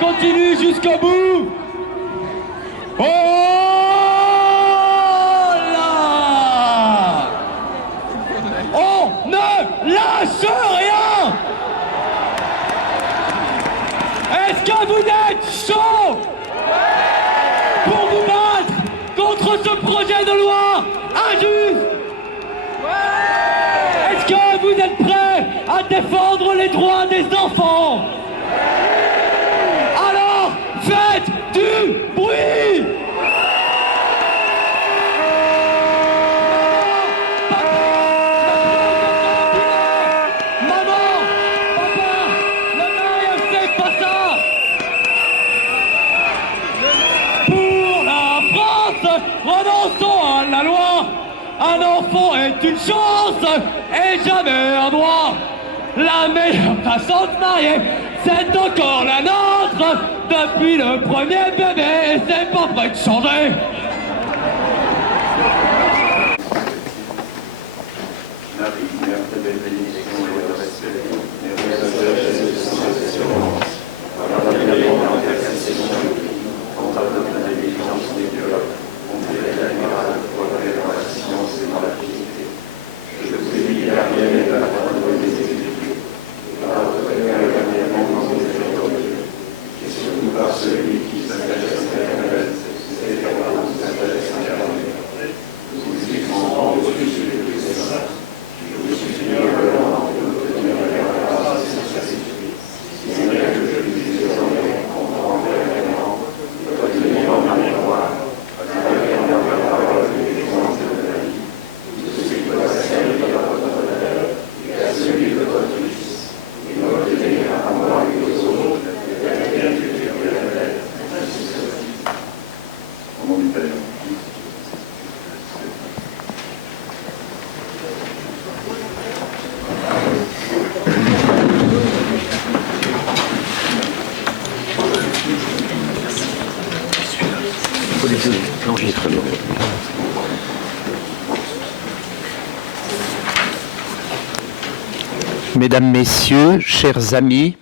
Continue jusqu'au bout. Oh là! On ne lâche rien. Est-ce que vous êtes chaud pour vous battre contre ce projet de loi injuste? Est-ce que vous êtes prêts à défendre les droits des enfants? Faites du bruit! Maman, papa, le mariage c'est pas ça! Pour la France, renonçons à la loi! Un enfant est une chance et jamais un droit! La meilleure façon de se marier, c'est encore la nôtre! Depuis le premier bébé, c'est pas prêt de changer. Mesdames, Messieurs, chers amis,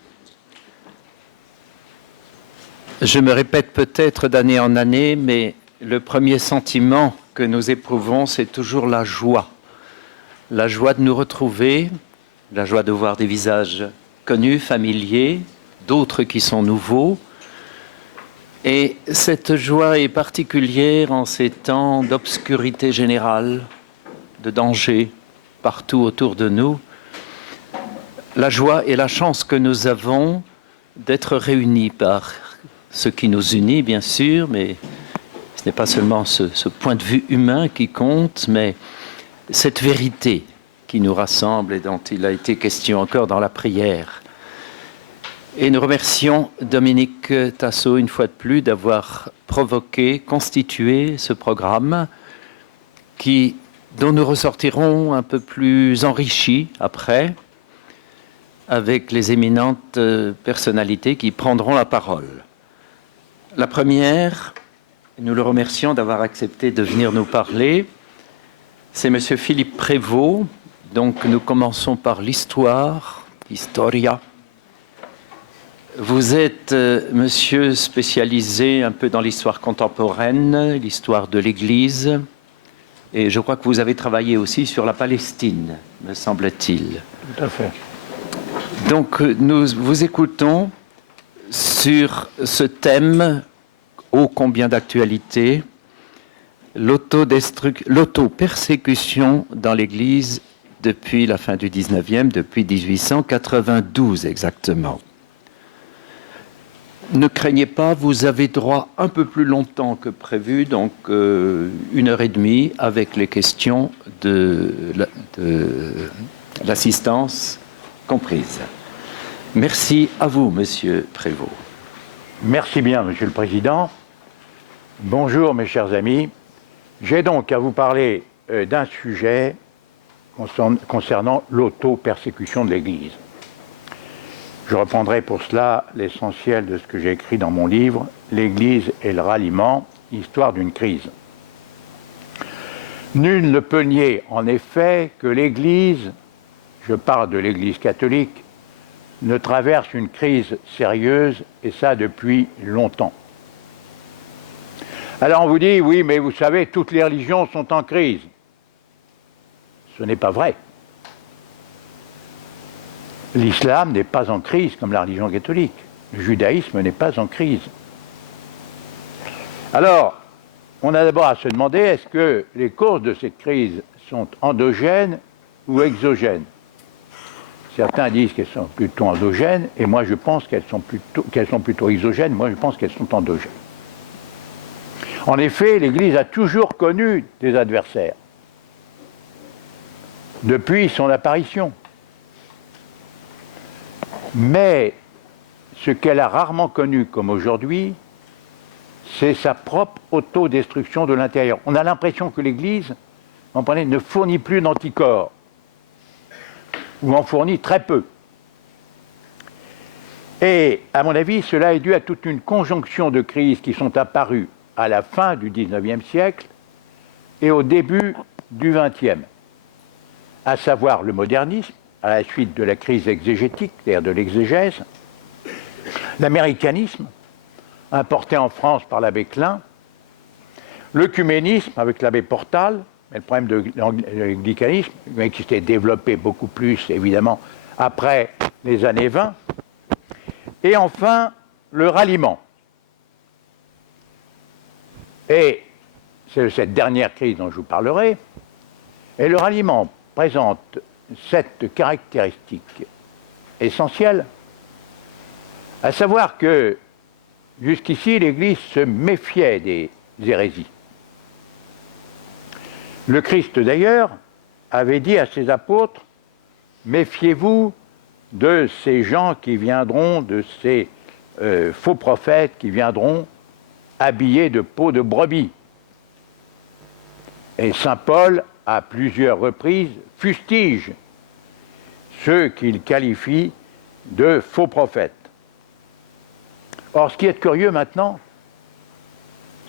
je me répète peut-être d'année en année, mais le premier sentiment que nous éprouvons, c'est toujours la joie. La joie de nous retrouver, la joie de voir des visages connus, familiers, d'autres qui sont nouveaux. Et cette joie est particulière en ces temps d'obscurité générale, de danger partout autour de nous. La joie et la chance que nous avons d'être réunis par ce qui nous unit, bien sûr, mais ce n'est pas seulement ce point de vue humain qui compte, mais cette vérité qui nous rassemble et dont il a été question encore dans la prière. Et nous remercions Dominique Tassot une fois de plus d'avoir provoqué, constitué ce programme dont nous ressortirons un peu plus enrichis après, avec les éminentes personnalités qui prendront la parole. La première, nous le remercions d'avoir accepté de venir nous parler, c'est M. Philippe Prévost. Donc nous commençons par l'histoire, Historia. Vous êtes, monsieur, spécialisé un peu dans l'histoire contemporaine, l'histoire de l'Église, et je crois que vous avez travaillé aussi sur la Palestine, me semble-t-il. Tout à fait. Donc, nous vous écoutons sur ce thème ô combien d'actualité, l'auto-persécution dans l'Église depuis la fin du 19e, depuis 1892 exactement. Ne craignez pas, vous avez droit un peu plus longtemps que prévu, donc 1h30 avec les questions de l'assistance comprise. Merci à vous, Monsieur Prévost. Merci bien, Monsieur le Président. Bonjour, mes chers amis. J'ai donc à vous parler d'un sujet concernant l'auto-persécution de l'Église. Je reprendrai pour cela l'essentiel de ce que j'ai écrit dans mon livre « L'Église et le ralliement, histoire d'une crise ». Nul ne peut nier, en effet, que l'Église, je parle de l'Église catholique, ne traverse une crise sérieuse, et ça depuis longtemps. Alors on vous dit, oui, mais vous savez, toutes les religions sont en crise. Ce n'est pas vrai. L'islam n'est pas en crise comme la religion catholique. Le judaïsme n'est pas en crise. Alors, on a d'abord à se demander, est-ce que les causes de cette crise sont endogènes ou exogènes? Certains disent qu'elles sont plutôt endogènes, et moi je pense qu'elles sont plutôt exogènes. Moi je pense qu'elles sont endogènes. En effet, l'Église a toujours connu des adversaires, depuis son apparition. Mais ce qu'elle a rarement connu comme aujourd'hui, c'est sa propre autodestruction de l'intérieur. On a l'impression que l'Église, comprenez, ne fournit plus d'anticorps, ou en fournit très peu. Et, à mon avis, cela est dû à toute une conjonction de crises qui sont apparues à la fin du XIXe siècle et au début du XXe, à savoir le modernisme, à la suite de la crise exégétique, c'est-à-dire de l'exégèse, l'américanisme, importé en France par l'abbé Klein, l'œcuménisme avec l'abbé Portal, mais le problème de l'anglicanisme, qui s'était développé beaucoup plus, évidemment, après les années 20, et enfin, le ralliement. Et c'est de cette dernière crise dont je vous parlerai, et le ralliement présente cette caractéristique essentielle, à savoir que jusqu'ici l'Église se méfiait des hérésies. Le Christ d'ailleurs avait dit à ses apôtres, méfiez-vous de ces gens qui viendront, de ces faux prophètes qui viendront habillés de peau de brebis. Et saint Paul, à plusieurs reprises, fustige ceux qu'il qualifie de faux prophètes. Or, ce qui est curieux maintenant,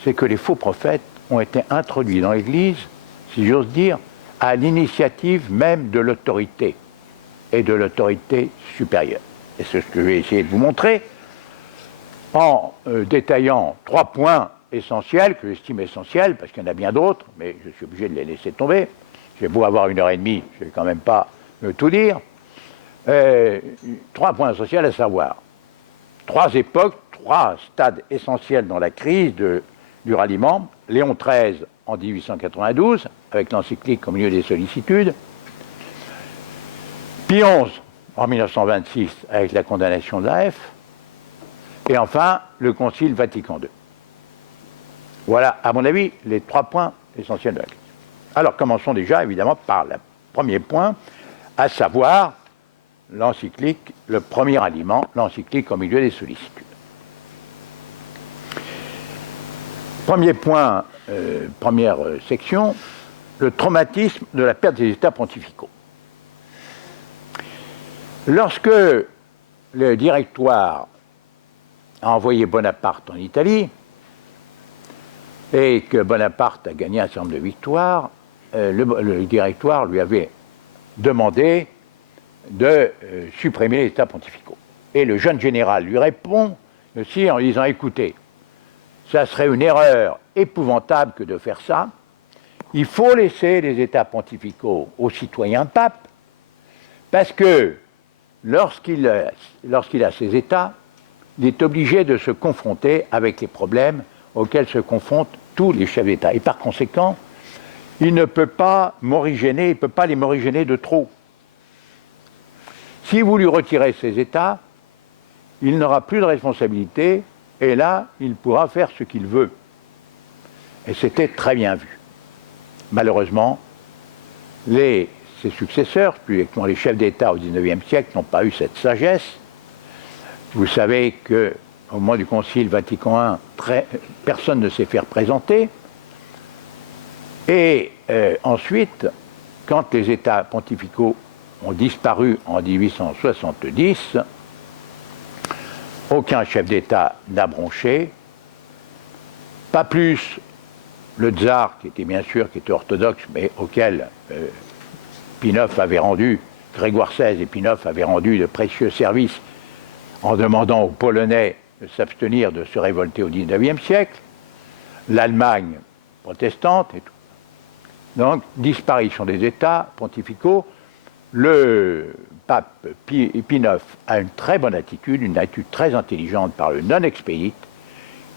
c'est que les faux prophètes ont été introduits dans l'Église, si j'ose dire, à l'initiative même de l'autorité, et de l'autorité supérieure. Et c'est ce que je vais essayer de vous montrer, en détaillant 3 points essentiels, que j'estime essentiels, parce qu'il y en a bien d'autres, mais je suis obligé de les laisser tomber. J'ai beau avoir 1h30, je ne vais quand même pas tout dire. 3 points essentiels à savoir. 3 époques, 3 stades essentiels dans la crise du ralliement. Léon XIII en 1892, avec l'encyclique au milieu des sollicitudes. Pie XI en 1926, avec la condamnation de la F. Et enfin, le Concile Vatican II. Voilà, à mon avis, les 3 points essentiels de la crise. Alors, commençons déjà, évidemment, par le premier point, à savoir l'encyclique, le premier ralliement, l'encyclique au milieu des sollicitudes. Premier point, première section, le traumatisme de la perte des États pontificaux. Lorsque le Directoire a envoyé Bonaparte en Italie, et que Bonaparte a gagné un certain nombre de victoires, le Directoire lui avait demandé de supprimer les États pontificaux. Et le jeune général lui répond aussi en disant, écoutez, ça serait une erreur épouvantable que de faire ça, il faut laisser les États pontificaux aux citoyens papes, parce que lorsqu'il a ces États, il est obligé de se confronter avec les problèmes auxquels se confrontent tous les chefs d'État. Et par conséquent, il ne peut pas morigéner, il ne peut pas les morigéner de trop. Si vous lui retirez ces États, il n'aura plus de responsabilité, et là, il pourra faire ce qu'il veut. Et c'était très bien vu. Malheureusement, ses successeurs, plus exactement les chefs d'État au XIXe siècle, n'ont pas eu cette sagesse. Vous savez qu'au moment du Concile Vatican I, personne ne s'est fait représenter. Et ensuite, quand les États pontificaux ont disparu en 1870, aucun chef d'État n'a bronché, pas plus le tsar, qui était bien sûr qui était orthodoxe, mais auquel Grégoire XVI et Pie IX avaient rendu de précieux services en demandant aux Polonais de s'abstenir de se révolter au XIXe siècle, l'Allemagne protestante et tout. Donc, disparition des États pontificaux. Le pape Pie IX a une très bonne attitude, une attitude très intelligente par le non-expédite.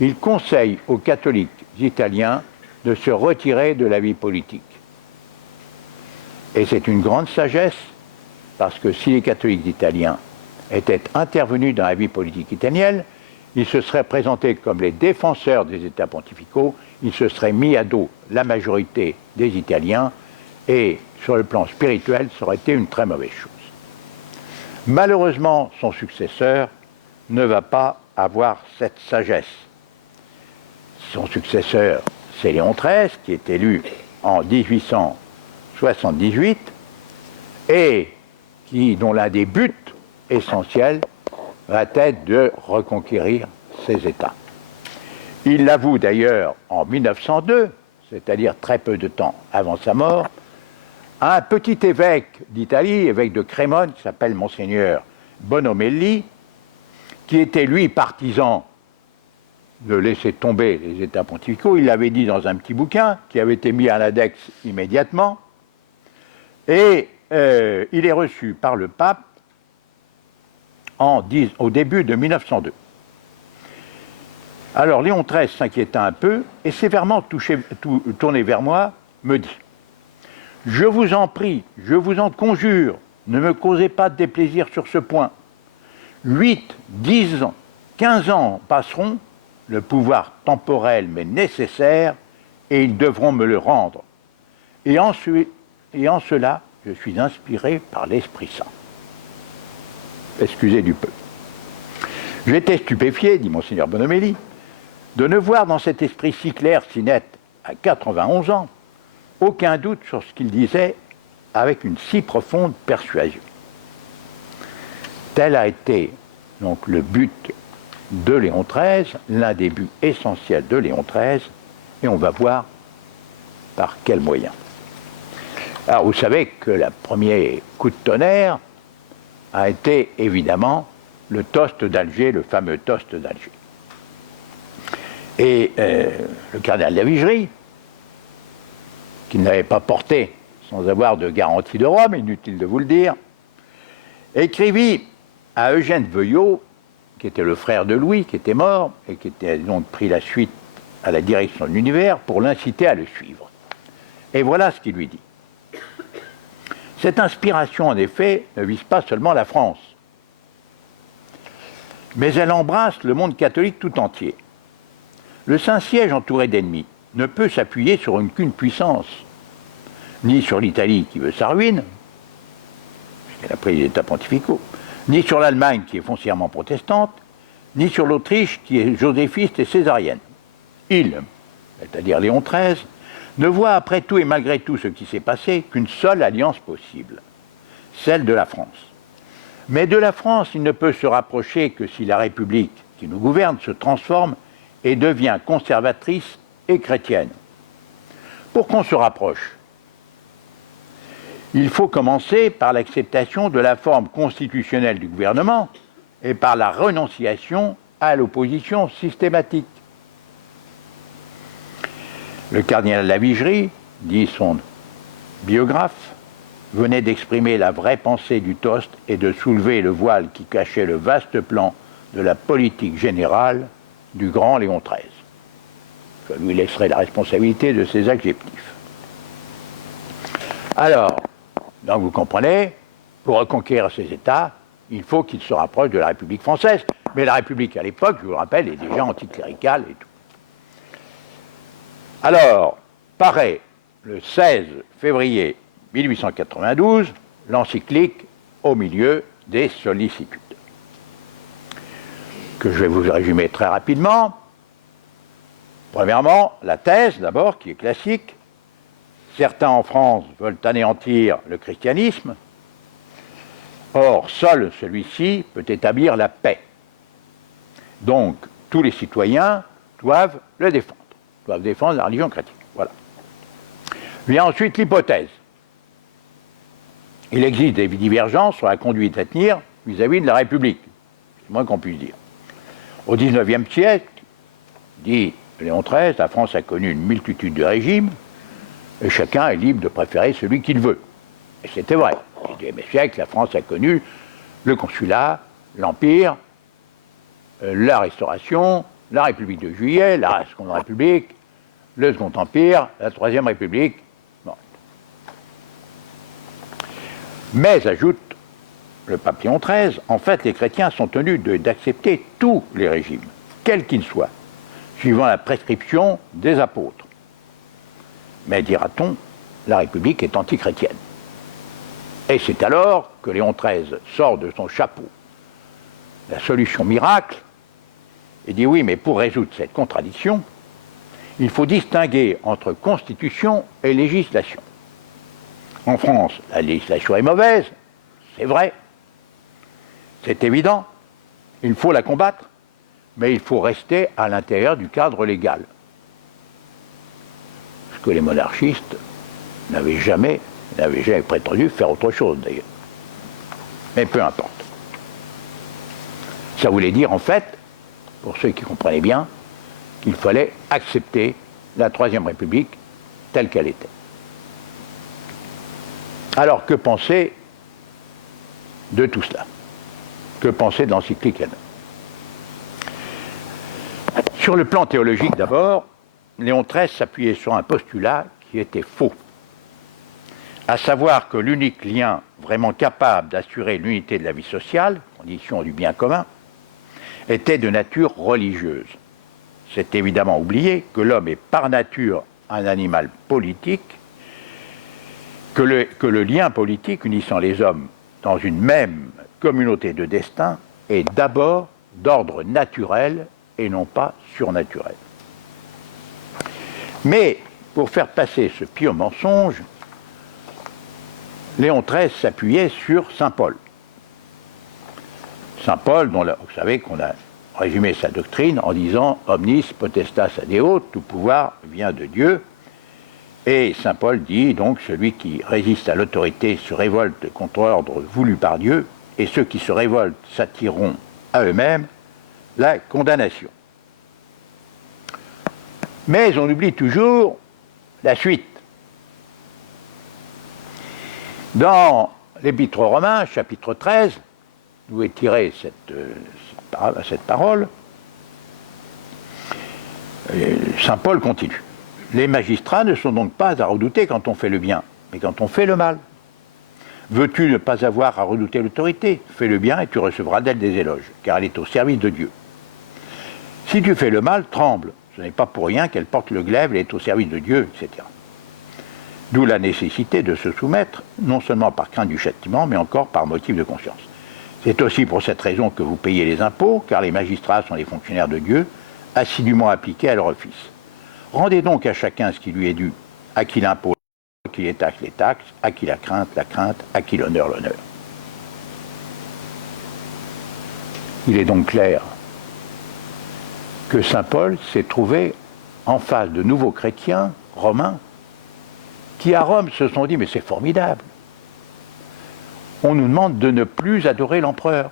Il conseille aux catholiques italiens de se retirer de la vie politique. Et c'est une grande sagesse, parce que si les catholiques italiens étaient intervenus dans la vie politique italienne, ils se seraient présentés comme les défenseurs des États pontificaux, ils se seraient mis à dos la majorité des Italiens, et sur le plan spirituel, ça aurait été une très mauvaise chose. Malheureusement, son successeur ne va pas avoir cette sagesse. Son successeur, c'est Léon XIII, qui est élu en 1878, et dont l'un des buts essentiels va être de reconquérir ces États. Il l'avoue d'ailleurs en 1902, c'est-à-dire très peu de temps avant sa mort, à un petit évêque d'Italie, évêque de Crémone, qui s'appelle Monseigneur Bonomelli, qui était lui partisan de laisser tomber les États pontificaux. Il l'avait dit dans un petit bouquin qui avait été mis à l'index immédiatement. Et il est reçu par le pape au début de 1902. Alors Léon XIII s'inquiéta un peu et sévèrement tourné vers moi, me dit « Je vous en prie, je vous en conjure, ne me causez pas de déplaisir sur ce point. 8, 10 ans, 15 ans passeront, le pouvoir temporel mais nécessaire, et ils devront me le rendre. Et en cela, je suis inspiré par l'Esprit Saint. » Excusez du peu. J'étais stupéfié, dit Monseigneur Bonomelli, de ne voir dans cet esprit si clair, si net, à 91 ans, aucun doute sur ce qu'il disait avec une si profonde persuasion. Tel a été donc le but de Léon XIII, l'un des buts essentiels de Léon XIII, et on va voir par quels moyens. Alors vous savez que le premier coup de tonnerre a été évidemment le toast d'Alger, le fameux toast d'Alger. Et le cardinal Lavigerie, qui ne l'avait pas porté sans avoir de garantie de Rome, inutile de vous le dire, écrivit à Eugène Veuillot, qui était le frère de Louis, qui était mort, et qui était donc pris la suite à la direction de l'univers, pour l'inciter à le suivre. Et voilà ce qu'il lui dit. Cette inspiration, en effet, ne vise pas seulement la France, mais elle embrasse le monde catholique tout entier. Le Saint-Siège entouré d'ennemis ne peut s'appuyer sur aucune puissance, ni sur l'Italie qui veut sa ruine, puisqu'elle a pris les États pontificaux, ni sur l'Allemagne qui est foncièrement protestante, ni sur l'Autriche qui est joséphiste et césarienne. Il, c'est-à-dire Léon XIII, ne voit après tout et malgré tout ce qui s'est passé qu'une seule alliance possible, celle de la France. Mais de la France, il ne peut se rapprocher que si la République qui nous gouverne se transforme et devient conservatrice et chrétienne. Pour qu'on se rapproche, il faut commencer par l'acceptation de la forme constitutionnelle du gouvernement et par la renonciation à l'opposition systématique. Le cardinal Lavigerie, dit son biographe, venait d'exprimer la vraie pensée du toast et de soulever le voile qui cachait le vaste plan de la politique générale du grand Léon XIII. Je lui laisserai la responsabilité de ses adjectifs. Alors, donc vous comprenez, pour reconquérir ces États, il faut qu'ils se rapprochent de la République française. Mais la République, à l'époque, je vous le rappelle, est déjà anticléricale et tout. Alors, paraît le 16 février 1892, l'encyclique Au milieu des sollicitudes, que je vais vous résumer très rapidement. Premièrement, la thèse, d'abord, qui est classique. Certains en France veulent anéantir le christianisme. Or, seul celui-ci peut établir la paix. Donc, tous les citoyens doivent le défendre, doivent défendre la religion chrétienne. Voilà. Vient ensuite l'hypothèse. Il existe des divergences sur la conduite à tenir vis-à-vis de la République. C'est le moins qu'on puisse dire. Au XIXe siècle, dit Léon XIII, la France a connu une multitude de régimes et chacun est libre de préférer celui qu'il veut. Et c'était vrai. Au XIXe siècle, la France a connu le consulat, l'Empire, la Restauration, la République de Juillet, la Seconde République, le Second Empire, la Troisième République. Bon. Mais, ajoute le pape Léon XIII, en fait, les chrétiens sont tenus d'accepter tous les régimes, quels qu'ils soient, suivant la prescription des apôtres. Mais, dira-t-on, la République est antichrétienne. Et c'est alors que Léon XIII sort de son chapeau la solution miracle et dit oui, mais pour résoudre cette contradiction, il faut distinguer entre constitution et législation. En France, la législation est mauvaise, c'est vrai, c'est évident, il faut la combattre, mais il faut rester à l'intérieur du cadre légal. Ce que les monarchistes n'avaient jamais prétendu faire autre chose d'ailleurs. Mais peu importe. Ça voulait dire en fait, pour ceux qui comprenaient bien, qu'il fallait accepter la Troisième République telle qu'elle était. Alors que penser de tout cela? Que penser de l'encyclique elle-même? Sur le plan théologique d'abord, Léon XIII s'appuyait sur un postulat qui était faux, à savoir que l'unique lien vraiment capable d'assurer l'unité de la vie sociale, condition du bien commun, était de nature religieuse. C'est évidemment oublier que l'homme est par nature un animal politique, que le lien politique unissant les hommes dans une même communauté de destin est d'abord d'ordre naturel et non pas surnaturel. Mais pour faire passer ce pieux mensonge, Léon XIII s'appuyait sur saint Paul. Saint Paul, dont vous savez qu'on a résumé sa doctrine en disant « Omnis potestas Deo », tout pouvoir vient de Dieu. Et saint Paul dit donc « Celui qui résiste à l'autorité se révolte contre l'ordre voulu par Dieu, et ceux qui se révoltent s'attireront à eux-mêmes la condamnation. » Mais on oublie toujours la suite. Dans l'Épître aux Romains, chapitre 13, d'où est tirée cette parole, saint Paul continue. Les magistrats ne sont donc pas à redouter quand on fait le bien, mais quand on fait le mal. Veux-tu ne pas avoir à redouter l'autorité? Fais le bien et tu recevras d'elle des éloges, car elle est au service de Dieu. Si tu fais le mal, tremble. Ce n'est pas pour rien qu'elle porte le glaive, elle est au service de Dieu, etc. D'où la nécessité de se soumettre, non seulement par crainte du châtiment, mais encore par motif de conscience. C'est aussi pour cette raison que vous payez les impôts, car les magistrats sont les fonctionnaires de Dieu, assidûment appliqués à leur office. Rendez donc à chacun ce qui lui est dû, à qui l'impôt, à qui les taxes, à qui la crainte, à qui l'honneur. Il est donc clair que saint Paul s'est trouvé en face de nouveaux chrétiens romains qui à Rome se sont dit « mais c'est formidable, on nous demande de ne plus adorer l'empereur.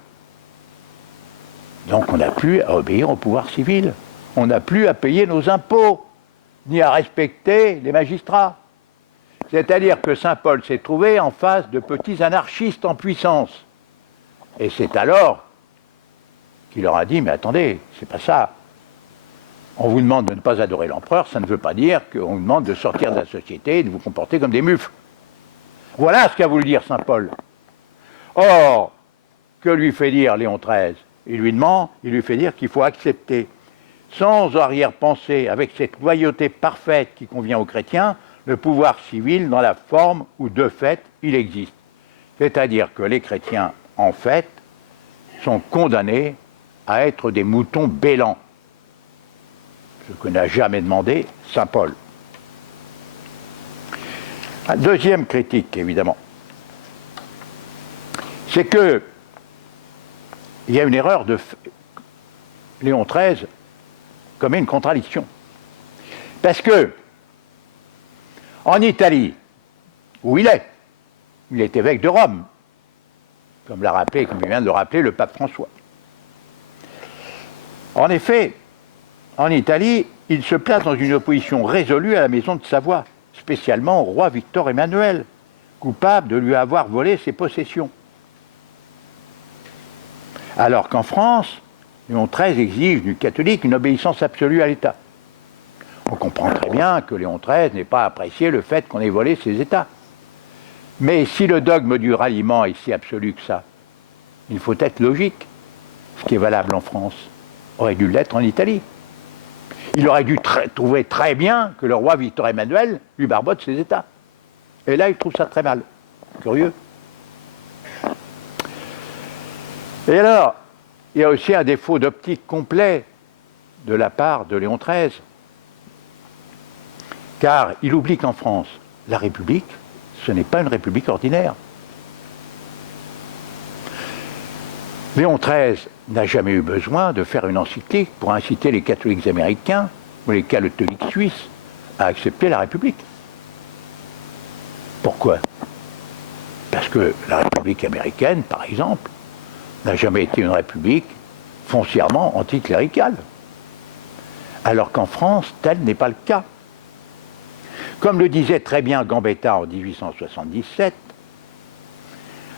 Donc on n'a plus à obéir au pouvoir civil, on n'a plus à payer nos impôts, ni à respecter les magistrats. » C'est-à-dire que saint Paul s'est trouvé en face de petits anarchistes en puissance. Et c'est alors qu'il leur a dit « mais attendez, c'est pas ça. On vous demande de ne pas adorer l'empereur, ça ne veut pas dire qu'on vous demande de sortir de la société et de vous comporter comme des mufles. » Voilà ce qu'a voulu dire saint Paul. Or, que lui fait dire Léon XIII? Il lui fait dire qu'il faut accepter, sans arrière-pensée, avec cette loyauté parfaite qui convient aux chrétiens, le pouvoir civil dans la forme où, de fait, il existe. C'est-à-dire que les chrétiens, en fait, sont condamnés à être des moutons bêlants. Ce que n'a jamais demandé saint Paul. La deuxième critique, évidemment, c'est que il y a une erreur Léon XIII commet une contradiction. Parce que, en Italie, où il est évêque de Rome, comme l'a rappelé, comme il vient de le rappeler le pape François. En effet, en Italie, il se place dans une opposition résolue à la maison de Savoie, spécialement au roi Victor Emmanuel, coupable de lui avoir volé ses possessions. Alors qu'en France, Léon XIII exige du catholique une obéissance absolue à l'État. On comprend très bien que Léon XIII n'ait pas apprécié le fait qu'on ait volé ses États. Mais si le dogme du ralliement est si absolu que ça, il faut être logique. Ce qui est valable en France aurait dû l'être en Italie. Il aurait dû trouver très bien que le roi Victor Emmanuel lui barbote ses États. Et là, il trouve ça très mal. Curieux. Et alors, il y a aussi un défaut d'optique complet de la part de Léon XIII. Car il oublie qu'en France, la République, ce n'est pas une République ordinaire. Léon XIII n'a jamais eu besoin de faire une encyclique pour inciter les catholiques américains ou les catholiques suisses à accepter la République. Pourquoi? Parce que la République américaine, par exemple, n'a jamais été une république foncièrement anticléricale. Alors qu'en France, tel n'est pas le cas. Comme le disait très bien Gambetta en 1877,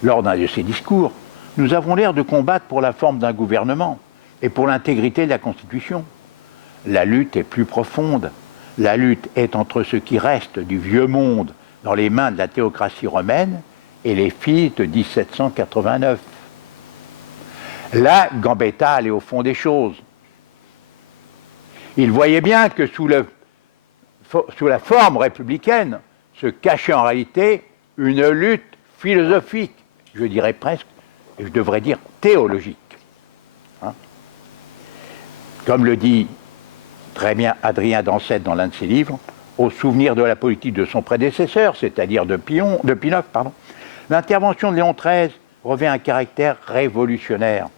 lors d'un de ses discours, nous avons l'air de combattre pour la forme d'un gouvernement et pour l'intégrité de la Constitution. La lutte est plus profonde. La lutte est entre ce qui reste du vieux monde dans les mains de la théocratie romaine et les fils de 1789. Là, Gambetta allait au fond des choses. Il voyait bien que sous la forme républicaine se cachait en réalité une lutte philosophique, je dirais presque, et je devrais dire théologique. Hein? Comme le dit très bien Adrien Dancette dans l'un de ses livres, au souvenir de la politique de son prédécesseur, c'est-à-dire de Pinov, l'intervention de Léon XIII revêt un caractère révolutionnaire.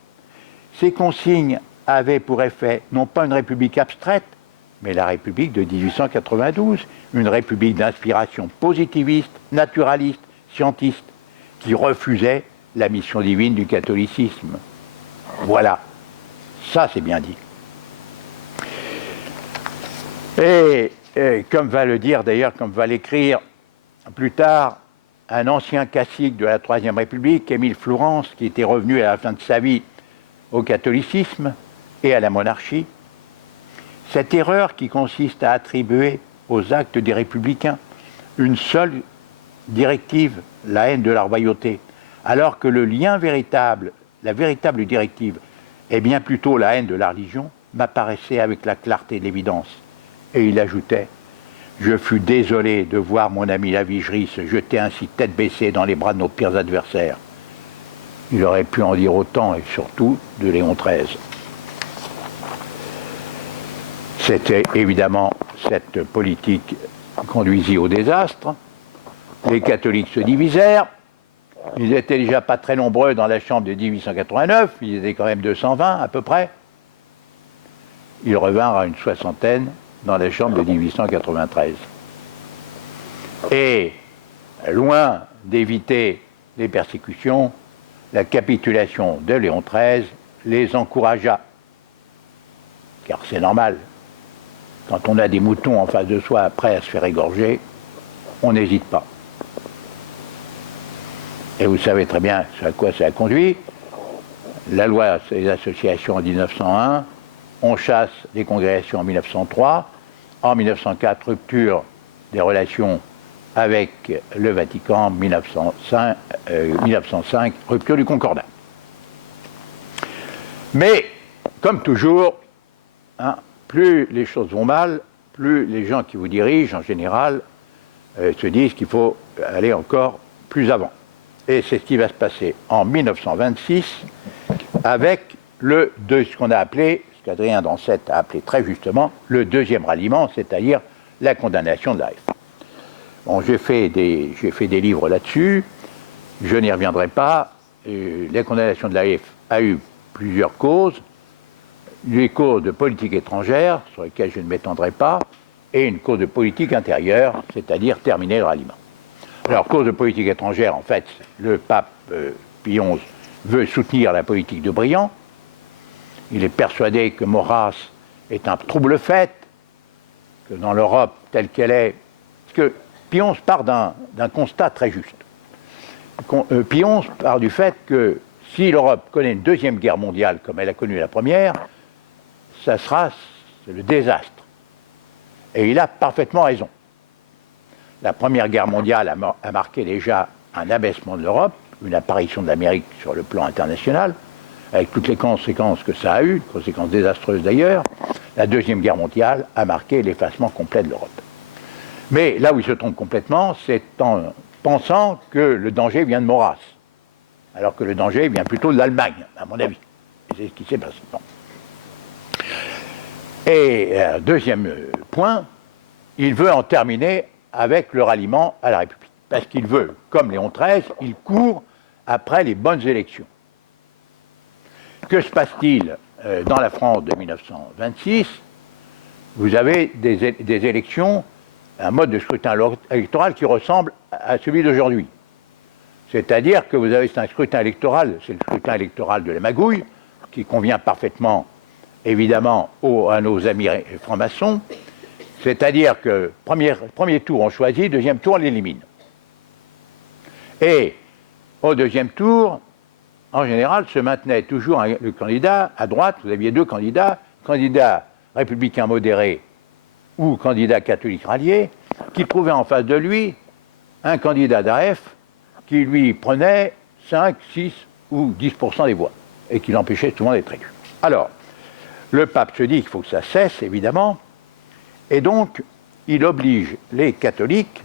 Ces consignes avaient pour effet non pas une république abstraite, mais la République de 1892, une République d'inspiration positiviste, naturaliste, scientiste, qui refusait la mission divine du catholicisme. Voilà, ça c'est bien dit. Et comme va le dire d'ailleurs, comme va l'écrire plus tard, un ancien cacique de la Troisième République, Émile Flourens, qui était revenu à la fin de sa vie au catholicisme et à la monarchie, cette erreur qui consiste à attribuer aux actes des républicains une seule directive, la haine de la royauté, alors que le lien véritable, la véritable directive, est bien plutôt la haine de la religion, m'apparaissait avec la clarté de l'évidence. Et il ajoutait « Je fus désolé de voir mon ami la Vigerie se jeter ainsi tête baissée dans les bras de nos pires adversaires. » Il aurait pu en dire autant, et surtout de Léon XIII. C'était évidemment cette politique qui conduisit au désastre. Les catholiques se divisèrent. Ils n'étaient déjà pas très nombreux dans la chambre de 1889, ils étaient quand même 220 à peu près. Ils revinrent à une soixantaine dans la chambre de 1893. Et loin d'éviter les persécutions, la capitulation de Léon XIII les encouragea. Car c'est normal. Quand on a des moutons en face de soi prêts à se faire égorger, on n'hésite pas. Et vous savez très bien à quoi ça a conduit. La loi sur les associations en 1901, on chasse les congrégations en 1903. En 1904, rupture des relations avec le Vatican. 1905, rupture du Concordat. Mais, comme toujours, hein, plus les choses vont mal, plus les gens qui vous dirigent, en général, se disent qu'il faut aller encore plus avant. Et c'est ce qui va se passer en 1926 avec ce qu'on a appelé, ce qu'Adrien Dancette a appelé très justement, le deuxième ralliement, c'est-à-dire la condamnation de l'AF. Bon, j'ai fait des livres là-dessus, je n'y reviendrai pas. La condamnation de l'AF a eu plusieurs causes. des causes de politique étrangère, sur lesquelles je ne m'étendrai pas, et une cause de politique intérieure, c'est-à-dire terminer le ralliement. Alors, cause de politique étrangère, en fait, le pape Pie XI veut soutenir la politique de Briand. Il est persuadé que Maurras est un trouble-fait, que dans l'Europe telle qu'elle est, parce que Pie XI part d'un constat très juste. Pie XI part du fait que si l'Europe connaît une deuxième guerre mondiale comme elle a connu la première, ça sera le désastre. Et il a parfaitement raison. La Première Guerre mondiale a marqué déjà un abaissement de l'Europe, une apparition de l'Amérique sur le plan international, avec toutes les conséquences que ça a eues, conséquences désastreuses d'ailleurs. La Deuxième Guerre mondiale a marqué l'effacement complet de l'Europe. Mais là où il se trompe complètement, c'est en pensant que le danger vient de Maurras, alors que le danger vient plutôt de l'Allemagne, à mon avis. Et c'est ce qui s'est passé. Bon. Et deuxième point, il veut en terminer avec le ralliement à la République. Parce qu'il veut, comme Léon XIII, il court après les bonnes élections. Que se passe-t-il dans la France de 1926? Vous avez des élections, un mode de scrutin électoral qui ressemble à celui d'aujourd'hui. C'est-à-dire que vous avez un scrutin électoral, c'est le scrutin électoral de la magouille, qui convient parfaitement, évidemment, à nos amis francs-maçons. C'est-à-dire que premier tour on choisit, deuxième tour on l'élimine. Et au deuxième tour, en général, se maintenait toujours le candidat à droite. Vous aviez deux candidats, candidat républicain modéré ou candidat catholique rallié, qui trouvait en face de lui un candidat d'AF qui lui prenait 5, 6 ou 10% des voix et qui l'empêchait souvent d'être élu. Alors, le pape se dit qu'il faut que ça cesse, évidemment, et donc il oblige les catholiques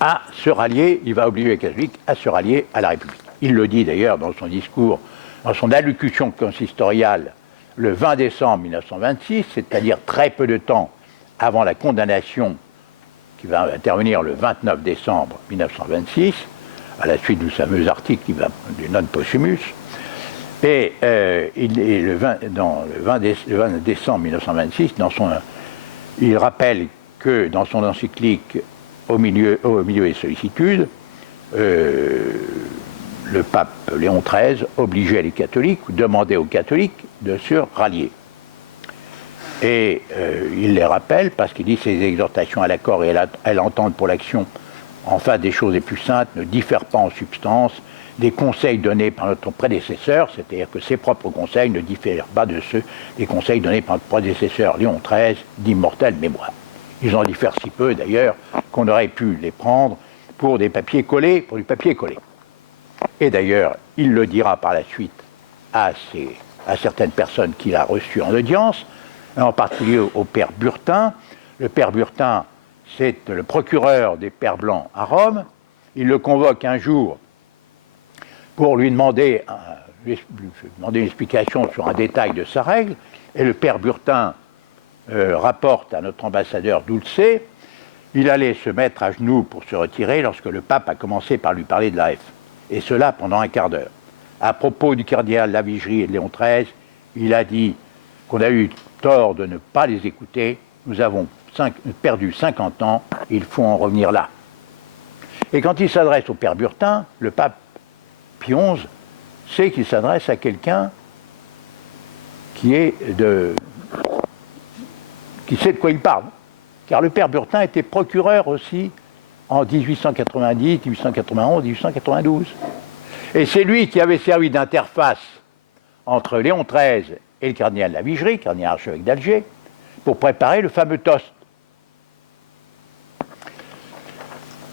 à se rallier, il va obliger les catholiques à se rallier à la République. Il le dit d'ailleurs dans son discours, dans son allocution consistoriale le 20 décembre 1926, c'est-à-dire très peu de temps avant la condamnation qui va intervenir le 29 décembre 1926, à la suite du fameux article du Non Possumus. Et le 20 décembre 1926, il rappelle que dans son encyclique Au milieu des sollicitudes, le pape Léon XIII obligeait les catholiques, ou demandait aux catholiques de se rallier. Et il les rappelle parce qu'il dit que ces exhortations à l'accord et à l'entente pour l'action en face des choses les plus saintes ne diffèrent pas en substance des conseils donnés par notre prédécesseur, c'est-à-dire que ses propres conseils ne diffèrent pas de ceux des conseils donnés par notre prédécesseur Léon XIII, d'immortelle mémoire. Ils en diffèrent si peu d'ailleurs qu'on aurait pu les prendre pour des papiers collés, pour du papier collé. Et d'ailleurs, il le dira par la suite à certaines personnes qu'il a reçues en audience, en particulier au père Burtin. Le père Burtin, c'est le procureur des Pères Blancs à Rome. Il le convoque un jour pour lui demander une explication sur un détail de sa règle, et le père Burtin rapporte à notre ambassadeur Dulce, il allait se mettre à genoux pour se retirer lorsque le pape a commencé par lui parler de l'AF, et cela pendant un quart d'heure. À propos du cardinal Lavigerie et de Léon XIII, il a dit qu'on a eu tort de ne pas les écouter, nous avons perdu 50 ans, il faut en revenir là. Et quand il s'adresse au père Burtin, le pape Pie XI sait qu'il s'adresse à quelqu'un qui sait de quoi il parle. Car le père Burtin était procureur aussi en 1890, 1891, 1892. Et c'est lui qui avait servi d'interface entre Léon XIII et le cardinal Lavigerie, cardinal archevêque d'Alger, pour préparer le fameux toast.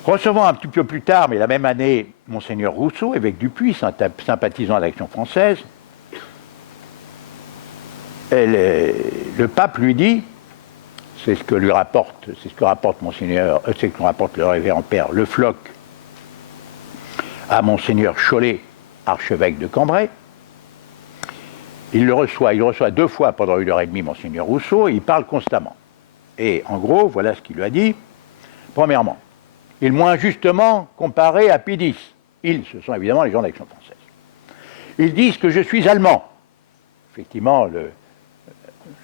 Recevant un petit peu plus tard, mais la même année, Monseigneur Rousseau, évêque du Puy, sympathisant à l'Action française, le pape lui dit, c'est ce que rapporte le révérend père Le Floch à Monseigneur Chollet, archevêque de Cambrai. Il reçoit 2 fois pendant 1h30 Monseigneur Rousseau, et il parle constamment. Et en gros, voilà ce qu'il lui a dit. Premièrement, ils m'ont injustement comparé à Pie X. Ils, ce sont évidemment les gens d'Action française. Ils disent que je suis allemand. effectivement,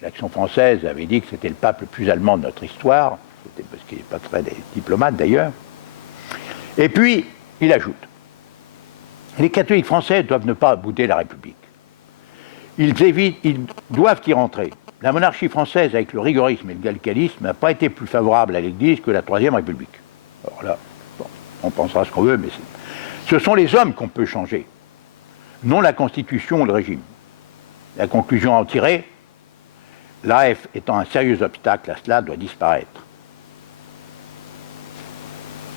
l'Action française avait dit que c'était le pape le plus allemand de notre histoire, parce qu'il n'est pas très diplomate d'ailleurs. Et puis, il ajoute, les catholiques français doivent ne pas bouder la République. Ils doivent y rentrer. La monarchie française, avec le rigorisme et le gallicalisme, n'a pas été plus favorable à l'Église que la Troisième République. Alors là, bon, on pensera ce qu'on veut, mais ce sont les hommes qu'on peut changer, non la Constitution ou le régime. La conclusion à en tirer, l'AF étant un sérieux obstacle à cela, doit disparaître.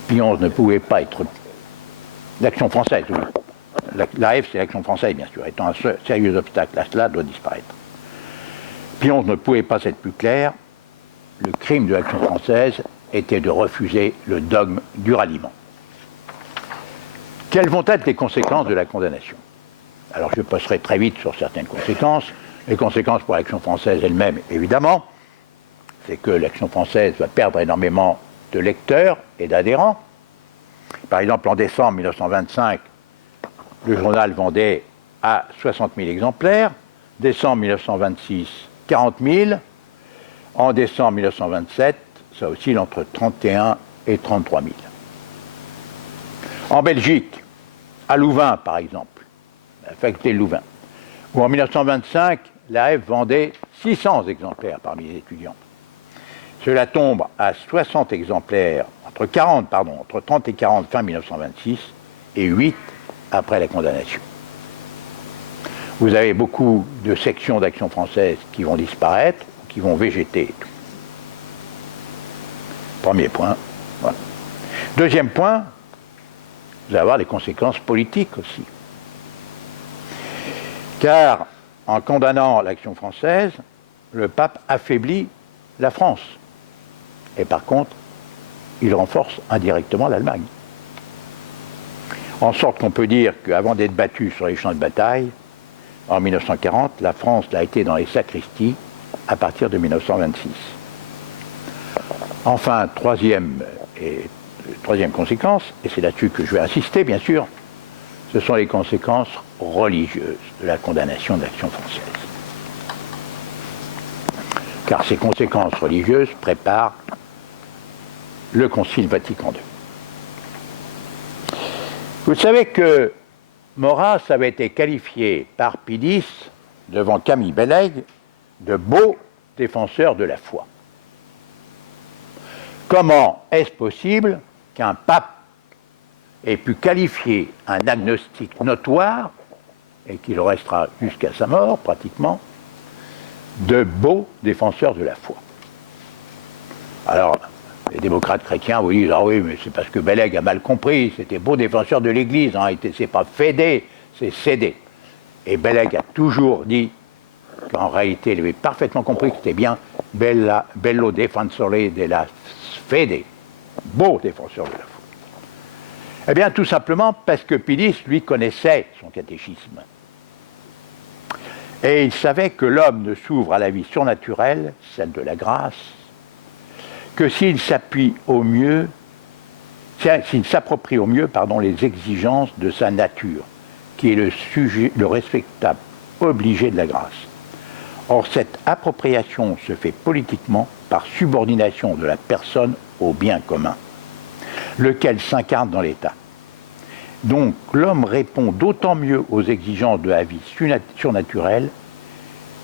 Pie XI ne pouvait pas être... L'Action française, oui. L'AF, c'est l'Action française, bien sûr. Étant un sérieux obstacle à cela, doit disparaître. Pie XI ne pouvait pas être plus clair. Le crime de l'Action française était de refuser le dogme du ralliement. Quelles vont être les conséquences de la condamnation? Alors, je passerai très vite sur certaines conséquences. Les conséquences pour l'Action française elle-même, évidemment, c'est que l'Action française va perdre énormément de lecteurs et d'adhérents. Par exemple, en décembre 1925, le journal vendait à 60 000 exemplaires. Décembre 1926, 40 000. En décembre 1927, ça oscille entre 31 et 33 000. En Belgique, à Louvain, par exemple, la faculté de Louvain, où en 1925, l'AF vendait 600 exemplaires parmi les étudiants. Cela tombe à 60 exemplaires, entre 30 et 40 fin 1926, et 8 après la condamnation. Vous avez beaucoup de sections d'Action française qui vont disparaître, qui vont végéter. Premier point. Voilà. Deuxième point, vous allez avoir des conséquences politiques aussi. Car, en condamnant l'Action française, le pape affaiblit la France. Et par contre, il renforce indirectement l'Allemagne. En sorte qu'on peut dire qu'avant d'être battu sur les champs de bataille, en 1940, la France l'a été dans les sacristies à partir de 1926. Enfin, troisième conséquence, et c'est là-dessus que je vais insister bien sûr, ce sont les conséquences religieuses de la condamnation de l'Action française. Car ces conséquences religieuses préparent le Concile Vatican II. Vous savez que Maurras avait été qualifié par Pie X, devant Camille Bellègue, de beau défenseur de la foi. Comment est-ce possible qu'un pape ait pu qualifier un agnostique notoire, et qu'il restera jusqu'à sa mort pratiquement, de beau défenseur de la foi? Alors, les démocrates chrétiens vous disent « Ah oui, mais c'est parce que Bellègue a mal compris, c'était beau défenseur de l'Église, hein, c'est pas fédé, c'est cédé. » Et Bellègue a toujours dit qu'en réalité, il avait parfaitement compris que c'était bien « bello defensore della fede », beau défenseur de la foi. Eh bien, tout simplement parce que Pie X, lui, connaissait son catéchisme. Et il savait que l'homme ne s'ouvre à la vie surnaturelle, celle de la grâce, que s'il s'approprie au mieux, les exigences de sa nature, qui est le respectable obligé de la grâce. Or, cette appropriation se fait politiquement par subordination de la personne au bien commun, lequel s'incarne dans l'État. Donc, l'homme répond d'autant mieux aux exigences de la vie surnaturelle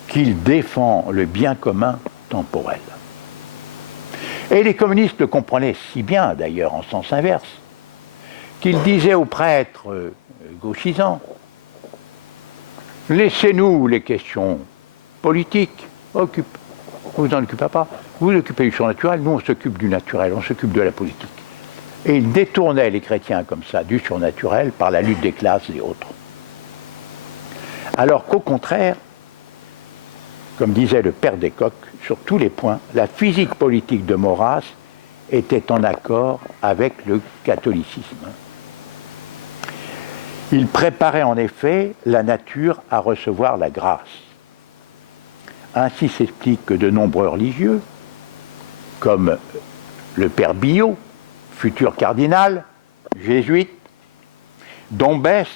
qu'il défend le bien commun temporel. Et les communistes le comprenaient si bien, d'ailleurs, en sens inverse, qu'ils disaient aux prêtres gauchisants « Laissez-nous les questions politiques, vous vous en occupez pas, vous vous occupez du surnaturel, nous on s'occupe du naturel, on s'occupe de la politique. » Et ils détournaient les chrétiens comme ça du surnaturel par la lutte des classes et autres. Alors qu'au contraire, comme disait le père Descoq, sur tous les points, la physique politique de Maurras était en accord avec le catholicisme. Il préparait en effet la nature à recevoir la grâce. Ainsi s'explique que de nombreux religieux, comme le père Billot, futur cardinal, jésuite, Dombès,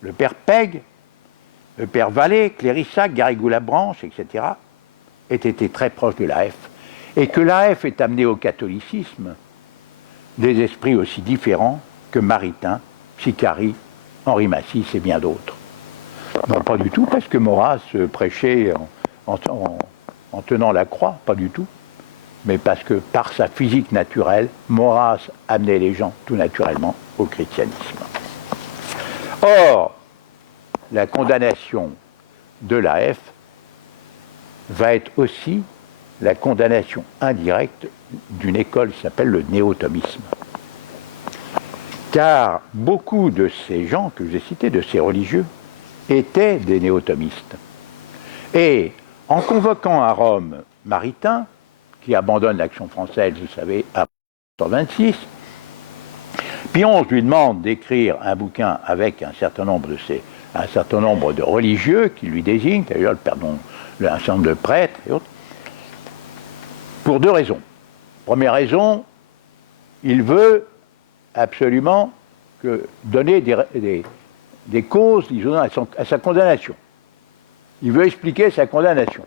le père Peg, le père Vallée, Clérissac, Garrigou-Labranche, etc., aient été très proches de l'AF, et que l'AF ait amené au catholicisme des esprits aussi différents que Maritain, Sicari, Henri Massis et bien d'autres. Non, pas du tout, parce que Maurras prêchait en tenant la croix, pas du tout, mais parce que par sa physique naturelle, Maurras amenait les gens tout naturellement au christianisme. Or, la condamnation de l'AF va être aussi la condamnation indirecte d'une école qui s'appelle le néo-thomisme. Car beaucoup de ces gens que j'ai cités, de ces religieux, étaient des néo-thomistes. Et en convoquant à Rome Maritain, qui abandonne l'Action française, vous savez, à 1926, Pionge lui demande d'écrire un bouquin avec un certain nombre de religieux qui lui désignent, d'ailleurs un certain nombre de prêtres et autres, pour deux raisons. Première raison, il veut absolument donner des causes, disons, à sa condamnation. Il veut expliquer sa condamnation.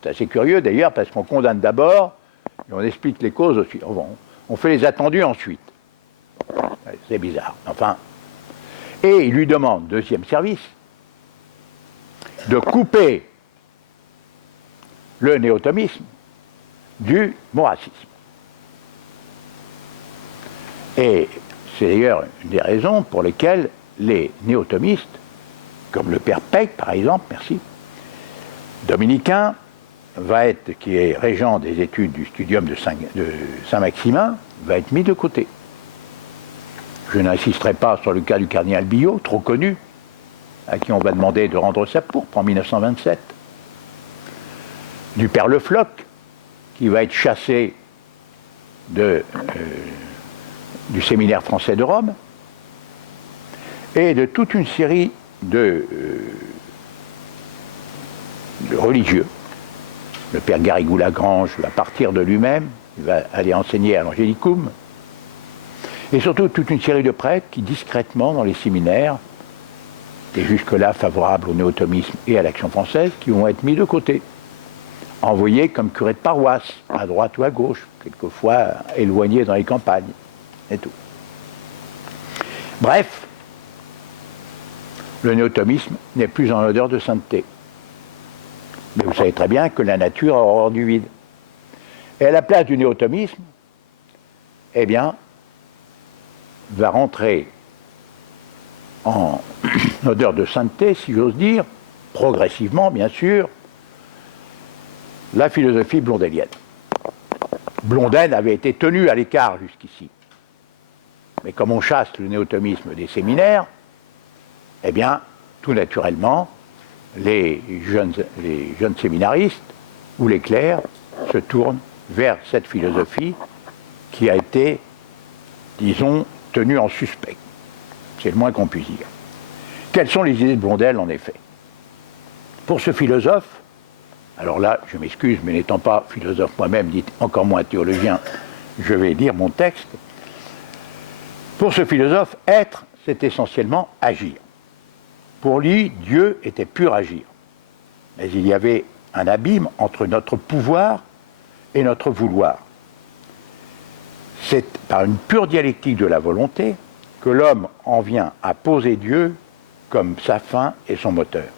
C'est assez curieux d'ailleurs parce qu'on condamne d'abord et on explique les causes ensuite. On fait les attendus ensuite. C'est bizarre. Enfin. Et il lui demande, deuxième service, de couper le néo-thomisme du maurassisme. Et c'est d'ailleurs une des raisons pour lesquelles les néo-thomistes, comme le père Peck par exemple, merci, dominicain, qui est régent des études du studium de Saint-Maximin, va être mis de côté. Je n'insisterai pas sur le cas du cardinal Billot, trop connu, à qui on va demander de rendre sa pourpre en 1927. Du père Le Floch, qui va être chassé du séminaire français de Rome, et de toute une série de religieux. Le père Garrigou-Lagrange va partir de lui-même, il va aller enseigner à l'Angélicum, et surtout toute une série de prêtres qui discrètement dans les séminaires, et jusque-là favorables au néo-thomisme et à l'Action française, qui vont être mis de côté, envoyés comme curés de paroisse, à droite ou à gauche, quelquefois éloignés dans les campagnes, et tout. Bref, le néo-thomisme n'est plus en odeur de sainteté. Mais vous savez très bien que la nature a horreur du vide. Et à la place du néo-thomisme, eh bien, va rentrer en odeur de sainteté, si j'ose dire, progressivement, bien sûr, la philosophie blondélienne. Blondel avait été tenu à l'écart jusqu'ici. Mais comme on chasse le néo-thomisme des séminaires, eh bien, tout naturellement, les jeunes séminaristes ou les clercs se tournent vers cette philosophie qui a été, disons, tenue en suspect. C'est le moins qu'on puisse dire. Quelles sont les idées de Blondel, en effet? Pour ce philosophe, alors là, je m'excuse, mais n'étant pas philosophe moi-même, dit encore moins théologien, je vais lire mon texte. Pour ce philosophe, être, c'est essentiellement agir. Pour lui, Dieu était pur agir. Mais il y avait un abîme entre notre pouvoir et notre vouloir. C'est par une pure dialectique de la volonté que l'homme en vient à poser Dieu comme sa fin et son moteur.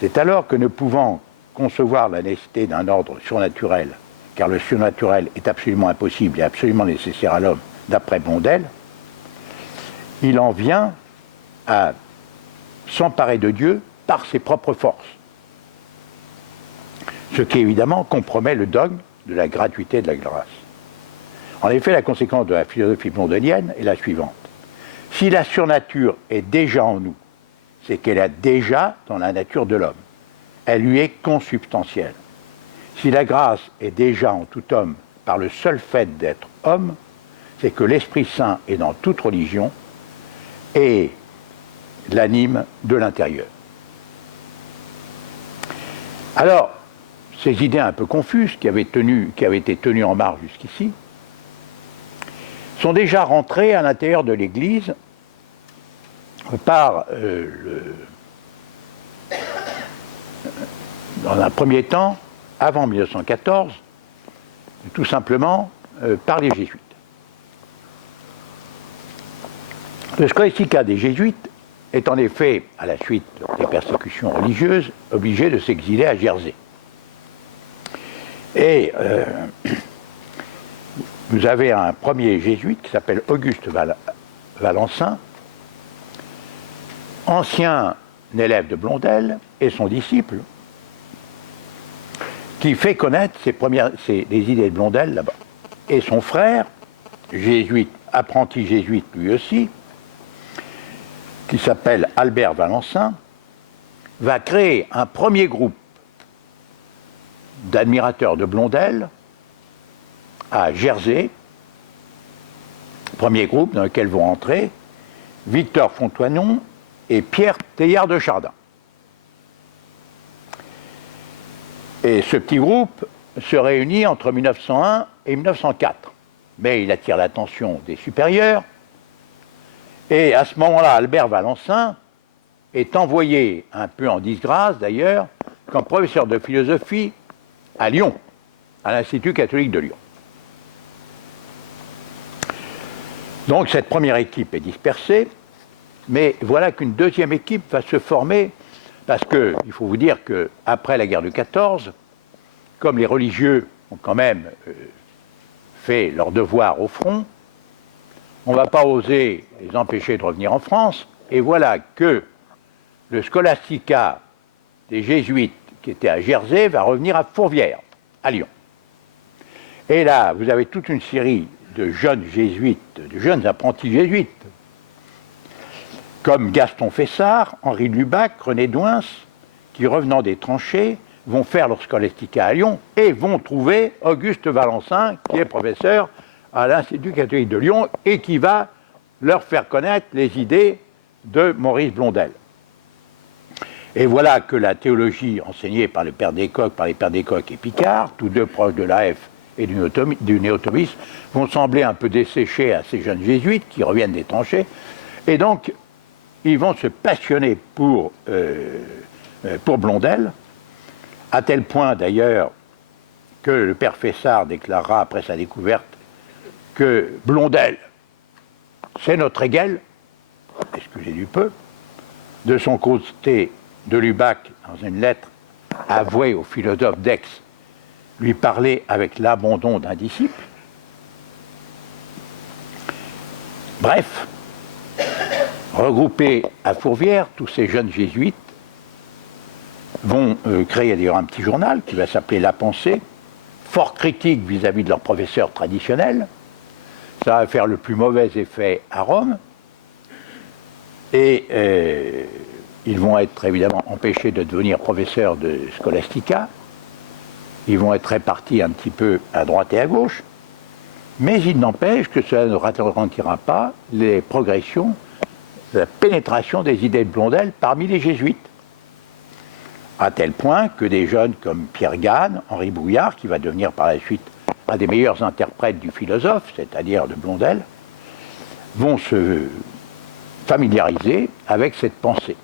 C'est alors que ne pouvant concevoir la nécessité d'un ordre surnaturel, car le surnaturel est absolument impossible et absolument nécessaire à l'homme, d'après Blondel, il en vient à s'emparer de Dieu par ses propres forces. Ce qui évidemment compromet le dogme de la gratuité de la grâce. En effet, la conséquence de la philosophie blondelienne est la suivante. Si la surnature est déjà en nous, c'est qu'elle est déjà dans la nature de l'homme. Elle lui est consubstantielle. Si la grâce est déjà en tout homme par le seul fait d'être homme, c'est que l'Esprit Saint est dans toute religion et l'anime de l'intérieur. Alors, ces idées un peu confuses qui avaient été tenues en marche jusqu'ici sont déjà rentrées à l'intérieur de l'Église par dans un premier temps, avant 1914, tout simplement par les jésuites. Le scolastica des jésuites est en effet, à la suite des persécutions religieuses, obligé de s'exiler à Jersey. Et vous avez un premier jésuite qui s'appelle Auguste Valencin, ancien élève de Blondel et son disciple, qui fait connaître les idées de Blondel là-bas. Et son frère, jésuite, apprenti jésuite lui aussi, qui s'appelle Albert Valencin, va créer un premier groupe d'admirateurs de Blondel à Jersey, premier groupe dans lequel vont entrer Victor Fonthoinon et Pierre Teilhard de Chardin. Et ce petit groupe se réunit entre 1901 et 1904. Mais il attire l'attention des supérieurs. Et à ce moment-là, Albert Valencin est envoyé, un peu en disgrâce d'ailleurs, comme professeur de philosophie à Lyon, à l'Institut catholique de Lyon. Donc cette première équipe est dispersée, mais voilà qu'une deuxième équipe va se former, parce qu'il faut vous dire qu'après la guerre de 14, comme les religieux ont quand même fait leur devoir au front, on ne va pas oser les empêcher de revenir en France, et voilà que le scolastica des jésuites qui était à Jersey va revenir à Fourvière, à Lyon. Et là, vous avez toute une série de jeunes jésuites, de jeunes apprentis jésuites, comme Gaston Fessard, Henri de Lubac, René Douins, qui, revenant des tranchées, vont faire leur scolastica à Lyon et vont trouver Auguste Valencin, qui est professeur à l'Institut catholique de Lyon et qui va leur faire connaître les idées de Maurice Blondel. Et voilà que la théologie enseignée par les pères Descoq et Picard, tous deux proches de l'AF et du néo-thomisme, vont sembler un peu desséchés à ces jeunes jésuites qui reviennent des tranchées. Et donc, ils vont se passionner pour Blondel, à tel point d'ailleurs que le père Fessard déclarera après sa découverte que Blondel, c'est notre Hegel, excusez du peu. De son côté, de Lubac, dans une lettre avouée au philosophe d'Aix, lui parlait avec l'abandon d'un disciple. Bref, regroupés à Fourvière, tous ces jeunes jésuites vont créer d'ailleurs un petit journal qui va s'appeler La Pensée, fort critique vis-à-vis de leurs professeurs traditionnels. Ça va faire le plus mauvais effet à Rome. Et ils vont être évidemment empêchés de devenir professeurs de scolastica. Ils vont être répartis un petit peu à droite et à gauche. Mais il n'empêche que cela ne ralentira pas les progressions, la pénétration des idées de Blondel parmi les jésuites. À tel point que des jeunes comme Pierre Gane, Henri Bouillard, qui va devenir par la suite un des meilleurs interprètes du philosophe, c'est-à-dire de Blondel, vont se familiariser avec cette pensée.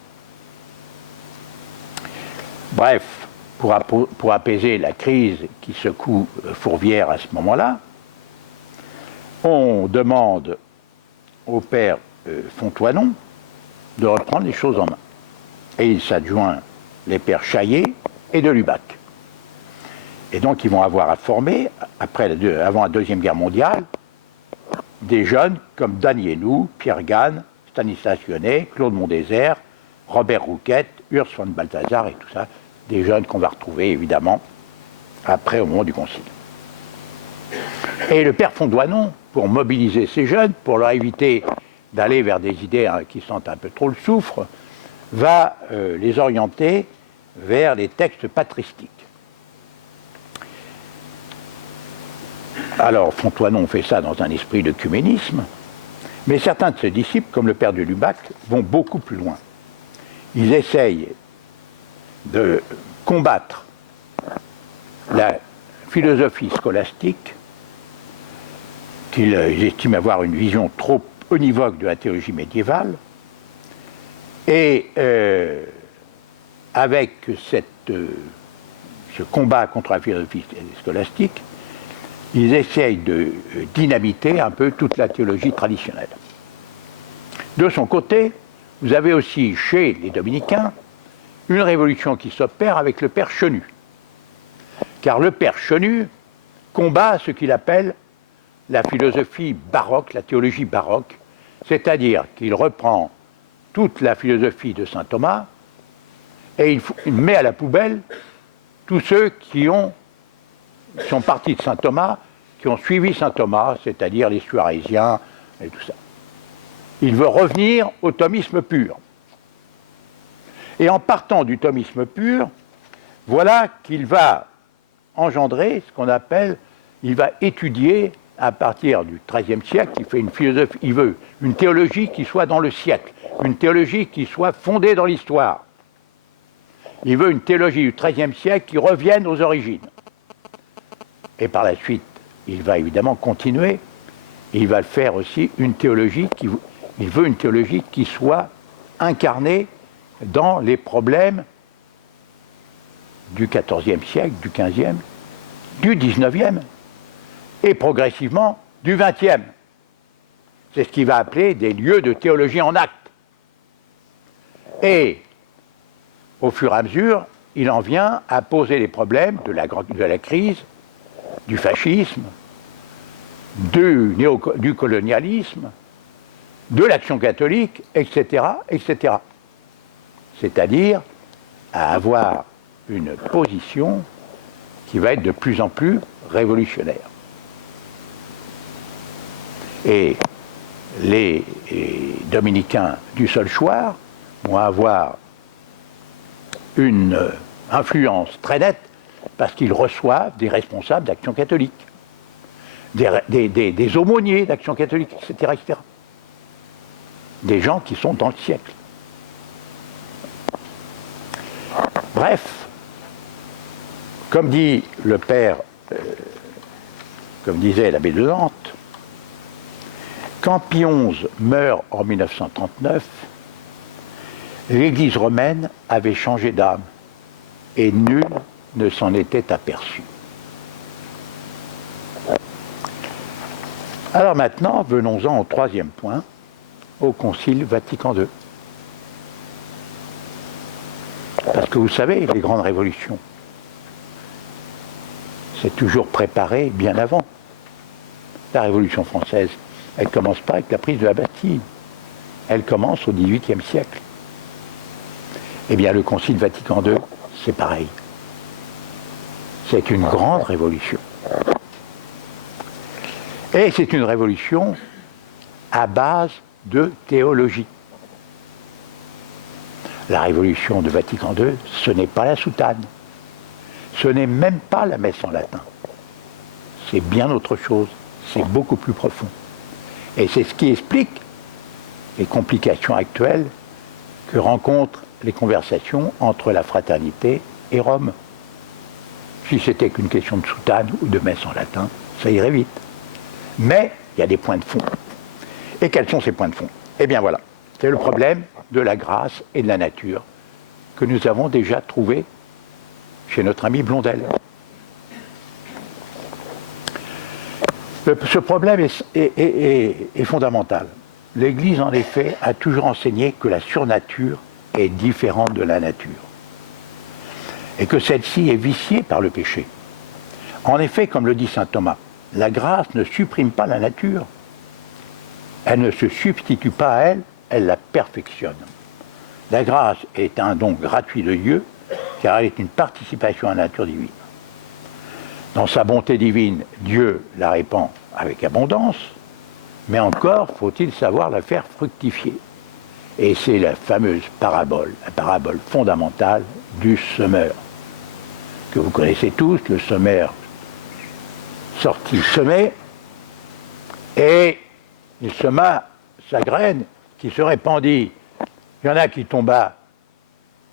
Bref, pour apaiser la crise qui secoue Fourvière à ce moment-là, on demande au père Fonthoinon de reprendre les choses en main. Et il s'adjoint les pères Chaillet et de Lubac. Et donc ils vont avoir à former, avant la Deuxième Guerre mondiale, des jeunes comme Dan Hénoux, Pierre Gane, Stanislas Lyonnet, Claude Mondésert, Robert Rouquette, Urs von Balthasar et tout ça, des jeunes qu'on va retrouver évidemment après au moment du Concile. Et le père Fonthoinon, pour mobiliser ces jeunes, pour leur éviter d'aller vers des idées qui sentent un peu trop le soufre, va les orienter vers les textes patristiques. Alors Fonthoinon fait ça dans un esprit d'œcuménisme, mais certains de ses disciples, comme le père de Lubac, vont beaucoup plus loin. Ils essayent de combattre la philosophie scolastique, qu'ils estiment avoir une vision trop univoque de la théologie médiévale, et avec cette ce combat contre la philosophie scolastique, ils essayent de dynamiter un peu toute la théologie traditionnelle. De son côté, vous avez aussi chez les dominicains une révolution qui s'opère avec le père Chenu. Car le père Chenu combat ce qu'il appelle la philosophie baroque, la théologie baroque, c'est-à-dire qu'il reprend toute la philosophie de saint Thomas et il met à la poubelle tous ceux qui sont partis de saint Thomas, qui ont suivi saint Thomas, c'est-à-dire les Suarésiens et tout ça. Il veut revenir au thomisme pur. Et en partant du thomisme pur, voilà qu'il va engendrer ce qu'on appelle, il va étudier à partir du XIIIe siècle, il fait une philosophie, il veut une théologie qui soit dans le siècle, une théologie qui soit fondée dans l'histoire. Il veut une théologie du XIIIe siècle qui revienne aux origines. Et par la suite, il va évidemment continuer, il va faire aussi une théologie il veut une théologie qui soit incarnée dans les problèmes du XIVe siècle, du XVe, du XIXe et progressivement du XXe. C'est ce qu'il va appeler des lieux de théologie en acte. Et au fur et à mesure, il en vient à poser les problèmes de la crise, du fascisme, du colonialisme, de l'action catholique, etc., etc. C'est-à-dire à avoir une position qui va être de plus en plus révolutionnaire. Et les dominicains du Solchoir vont avoir une influence très nette parce qu'ils reçoivent des responsables d'Action catholique, des aumôniers d'Action catholique, etc., etc. Des gens qui sont dans le siècle. Bref, comme dit le père, comme disait l'abbé de Nantes, quand Pie XI meurt en 1939, l'Église romaine avait changé d'âme et nul ne s'en était aperçu. Alors maintenant, venons-en au troisième point, au Concile Vatican II. Parce que vous savez, les grandes révolutions, c'est toujours préparé bien avant. La Révolution française, elle ne commence pas avec la prise de la Bastille. Elle commence au XVIIIe siècle. Eh bien, le Concile Vatican II, c'est pareil. C'est une grande révolution. Et c'est une révolution à base de théologie. La révolution de Vatican II, ce n'est pas la soutane. Ce n'est même pas la messe en latin. C'est bien autre chose. C'est beaucoup plus profond. Et c'est ce qui explique les complications actuelles que rencontrent les conversations entre la fraternité et Rome. Si c'était qu'une question de soutane ou de messe en latin, ça irait vite. Mais il y a des points de fond. Et quels sont ces points de fond? Eh bien voilà, c'est le problème de la grâce et de la nature que nous avons déjà trouvé chez notre ami Blondel. Ce problème est fondamental. L'Église, en effet, a toujours enseigné que la surnature est différente de la nature et que celle-ci est viciée par le péché. En effet, comme le dit saint Thomas, la grâce ne supprime pas la nature. Elle ne se substitue pas à elle, elle la perfectionne. La grâce est un don gratuit de Dieu, car elle est une participation à la nature divine. Dans sa bonté divine, Dieu la répand avec abondance, mais encore faut-il savoir la faire fructifier. Et c'est la fameuse parabole, la parabole fondamentale du semeur, que vous connaissez tous, le semeur sortit semer, et il sema sa graine qui se répandit. Il y en a qui tomba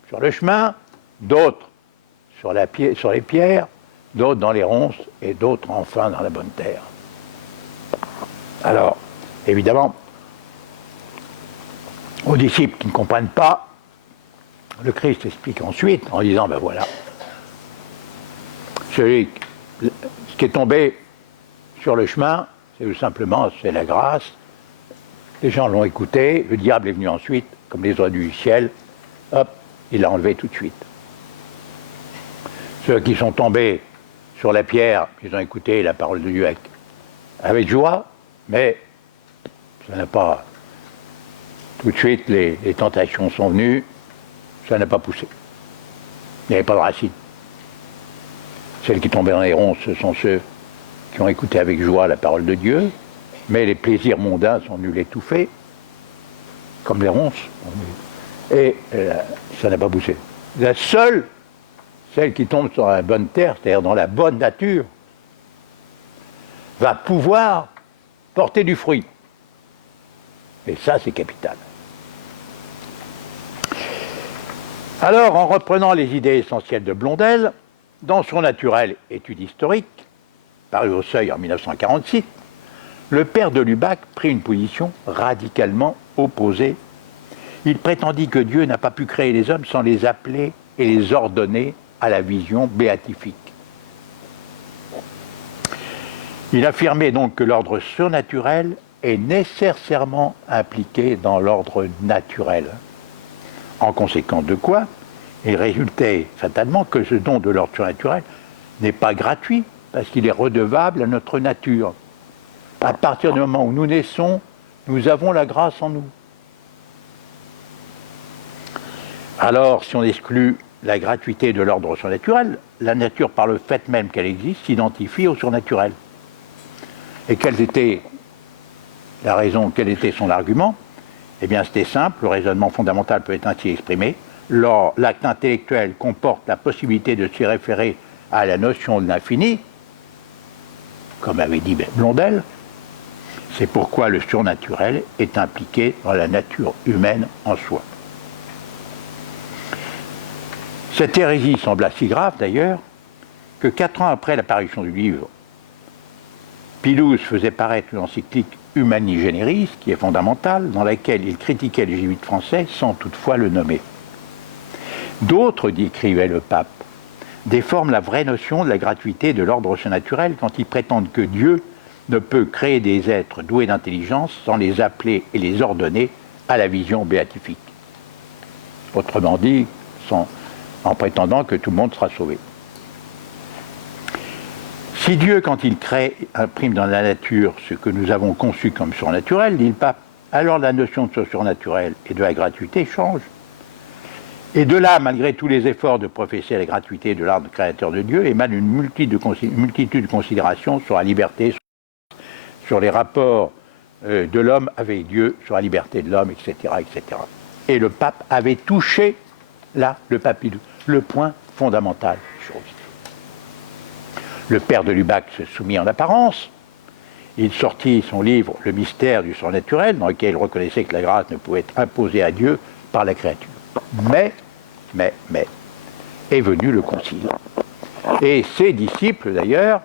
sur le chemin, d'autres sur les pierres, d'autres dans les ronces et d'autres enfin dans la bonne terre. Alors, évidemment, aux disciples qui ne comprennent pas, le Christ explique ensuite en disant, ben voilà, ce qui est tombé sur le chemin, c'est tout simplement, c'est la grâce. Les gens l'ont écouté, le diable est venu ensuite, comme les oiseaux du ciel, hop, il l'a enlevé tout de suite. Ceux qui sont tombés sur la pierre, ils ont écouté la parole de Dieu avec joie, mais ça n'a pas... Tout de suite, les tentations sont venues, ça n'a pas poussé. Il n'y avait pas de racine. Celles qui tombaient dans les ronces, ce sont ceux qui ont écouté avec joie la parole de Dieu, mais les plaisirs mondains sont venus l'étouffer, comme les ronces. Et ça n'a pas poussé. La seule, celle qui tombe sur la bonne terre, c'est-à-dire dans la bonne nature, va pouvoir porter du fruit. Et ça, c'est capital. Alors, en reprenant les idées essentielles de Blondel, dans son naturel étude historique, paru au Seuil en 1946, le père de Lubac prit une position radicalement opposée. Il prétendit que Dieu n'a pas pu créer les hommes sans les appeler et les ordonner à la vision béatifique. Il affirmait donc que l'ordre surnaturel est nécessairement impliqué dans l'ordre naturel. En conséquence de quoi, il résultait fatalement que ce don de l'ordre surnaturel n'est pas gratuit, parce qu'il est redevable à notre nature. À partir du moment où nous naissons, nous avons la grâce en nous. Alors, si on exclut la gratuité de l'ordre surnaturel, la nature, par le fait même qu'elle existe, s'identifie au surnaturel. Et quelle était la raison, quel était son argument? Eh bien, c'était simple, le raisonnement fondamental peut être ainsi exprimé. L'acte intellectuel comporte la possibilité de s'y référer à la notion de l'infini, comme avait dit Blondel. C'est pourquoi le surnaturel est impliqué dans la nature humaine en soi. Cette hérésie sembla si grave d'ailleurs que 4 ans après l'apparition du livre, Pilouse faisait paraître l'encyclique Humani Generis, qui est fondamentale, dans laquelle il critiquait les jésuites français sans toutefois le nommer. D'autres, décrivait le pape, déforment la vraie notion de la gratuité de l'ordre surnaturel quand ils prétendent que Dieu ne peut créer des êtres doués d'intelligence sans les appeler et les ordonner à la vision béatifique. Autrement dit, en prétendant que tout le monde sera sauvé. Si Dieu, quand il crée, imprime dans la nature ce que nous avons conçu comme surnaturel, dit le pape, alors la notion de ce surnaturel et de la gratuité change. Et de là, malgré tous les efforts de professer la gratuité de l'ordre créateur de Dieu, émane une multitude de considérations sur la liberté, sur les rapports de l'homme avec Dieu, sur la liberté de l'homme, etc., etc. Et le pape avait touché, là, le papillon, le point fondamental des choses. Le père de Lubac se soumit en apparence. Il sortit son livre « Le mystère du surnaturel », dans lequel il reconnaissait que la grâce ne pouvait être imposée à Dieu par la créature. Mais, est venu le concile. Et ses disciples, d'ailleurs,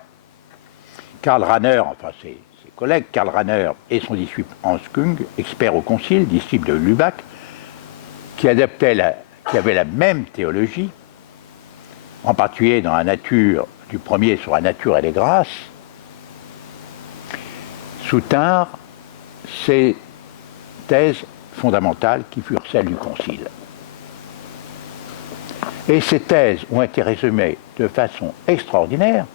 Karl Rahner, enfin ses collègues, Karl Rahner et son disciple Hans Küng, expert au concile, disciple de Lubac, qui avait la même théologie, en particulier dans la nature du premier sur la nature et les grâces, soutinrent ces thèses fondamentales qui furent celles du concile. Et ces thèses ont été résumées de façon extraordinaire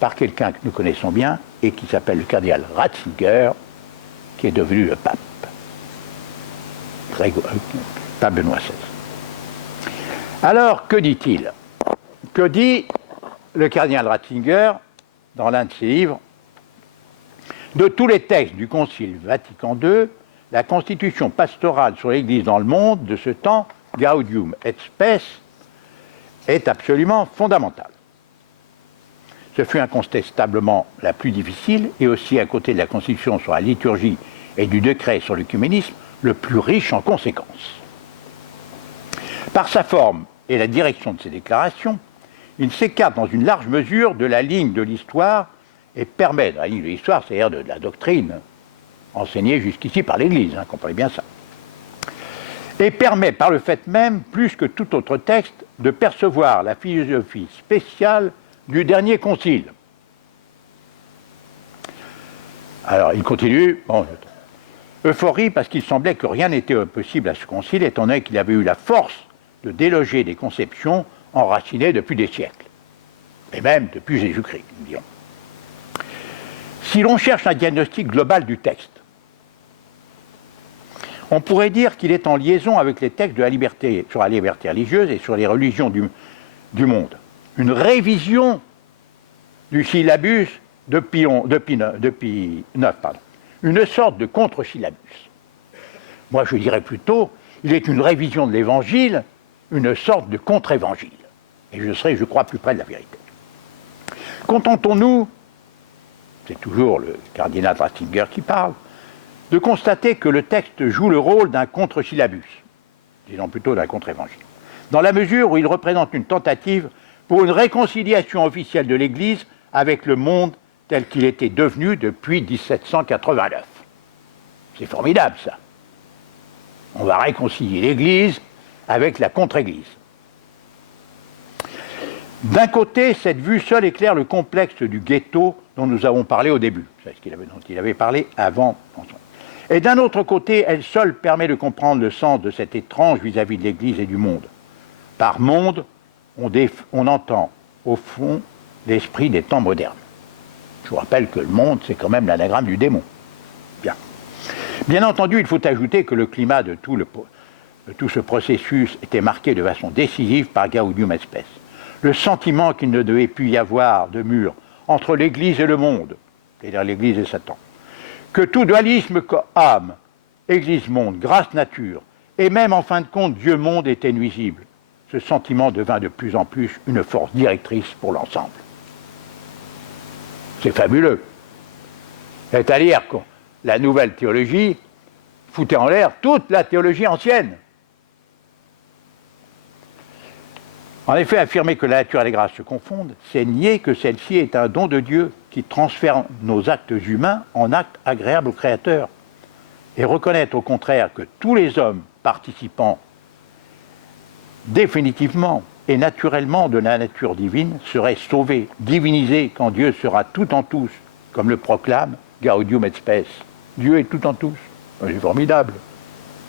par quelqu'un que nous connaissons bien et qui s'appelle le cardinal Ratzinger, qui est devenu le pape, pape Benoît XVI. Alors, que dit-il? Que dit le cardinal Ratzinger dans l'un de ses livres? De tous les textes du Concile Vatican II, la constitution pastorale sur l'Église dans le monde de ce temps, Gaudium et Spes, est absolument fondamentale. Ce fut incontestablement la plus difficile et aussi, à côté de la constitution sur la liturgie et du décret sur l'œcuménisme, le plus riche en conséquences. Par sa forme et la direction de ses déclarations, il s'écarte dans une large mesure de la ligne de l'histoire et permet, dans la ligne de l'histoire, c'est-à-dire de la doctrine enseignée jusqu'ici par l'Église, comprenez bien ça, et permet par le fait même, plus que tout autre texte, de percevoir la philosophie spéciale du dernier concile. Alors, il continue. Bon, euphorie parce qu'il semblait que rien n'était possible à ce concile, étant donné qu'il avait eu la force de déloger des conceptions enracinées depuis des siècles, et même depuis Jésus-Christ, nous dirons. Si l'on cherche un diagnostic global du texte, on pourrait dire qu'il est en liaison avec les textes de la liberté, sur la liberté religieuse et sur les religions du monde. Une révision du syllabus de Pie IX, une sorte de contre-syllabus. Moi, je dirais plutôt, il est une révision de l'Évangile, une sorte de contre-évangile. Et je serai, je crois, plus près de la vérité. Contentons-nous, c'est toujours le cardinal Ratzinger qui parle, de constater que le texte joue le rôle d'un contre-syllabus, disons plutôt d'un contre-évangile, dans la mesure où il représente une tentative pour une réconciliation officielle de l'Église avec le monde tel qu'il était devenu depuis 1789. C'est formidable, ça. On va réconcilier l'Église avec la contre-Église. D'un côté, cette vue seule éclaire le complexe du ghetto dont nous avons parlé au début, c'est ce dont il avait parlé avant. Et d'un autre côté, elle seule permet de comprendre le sens de cet étrange vis-à-vis de l'Église et du monde. Par monde, on entend, au fond, l'esprit des temps modernes. Je vous rappelle que le monde, c'est quand même l'anagramme du démon. Bien. Bien entendu, il faut ajouter que le climat de tout ce processus était marqué de façon décisive par Gaudium et Spes. Le sentiment qu'il ne devait plus y avoir de mur entre l'Église et le monde, c'est-à-dire l'Église et Satan. Que tout dualisme âme, Église-monde, grâce-nature, et même en fin de compte Dieu-monde était nuisible. Ce sentiment devint de plus en plus une force directrice pour l'ensemble. C'est fabuleux. C'est-à-dire que la nouvelle théologie foutait en l'air toute la théologie ancienne. En effet, affirmer que la nature et les grâces se confondent, c'est nier que celle-ci est un don de Dieu qui transfère nos actes humains en actes agréables au Créateur. Et reconnaître au contraire que tous les hommes participant définitivement et naturellement de la nature divine seraient sauvés, divinisés quand Dieu sera tout en tous, comme le proclame Gaudium et Spes. Dieu est tout en tous. C'est formidable.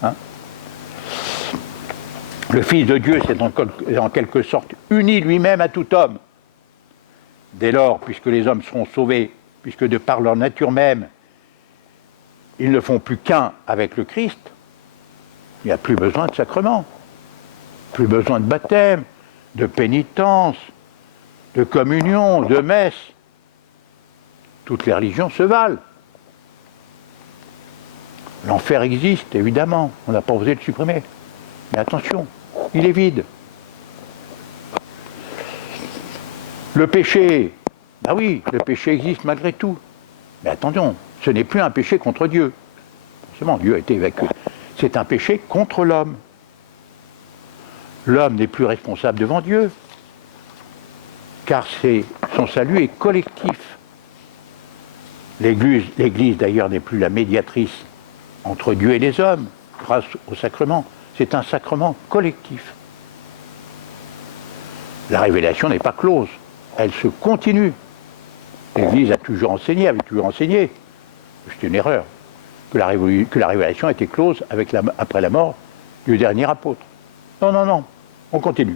Hein? Le Fils de Dieu s'est en quelque sorte uni lui-même à tout homme. Dès lors, puisque les hommes seront sauvés, puisque de par leur nature même, ils ne font plus qu'un avec le Christ, il n'y a plus besoin de sacrement, plus besoin de baptême, de pénitence, de communion, de messe. Toutes les religions se valent. L'enfer existe, évidemment, on n'a pas osé le supprimer. Mais attention, il est vide. Le péché, ben oui, le péché existe malgré tout. Mais attention, ce n'est plus un péché contre Dieu. Forcément, Dieu a été évacué. C'est un péché contre l'homme. L'homme n'est plus responsable devant Dieu, car son salut est collectif. L'Église d'ailleurs, n'est plus la médiatrice entre Dieu et les hommes, grâce au sacrement. C'est un sacrement collectif. La révélation n'est pas close, elle se continue. L'Église a toujours enseigné, avait toujours enseigné, c'est une erreur, que la révélation était close après la mort du dernier apôtre. Non, non, non, on continue.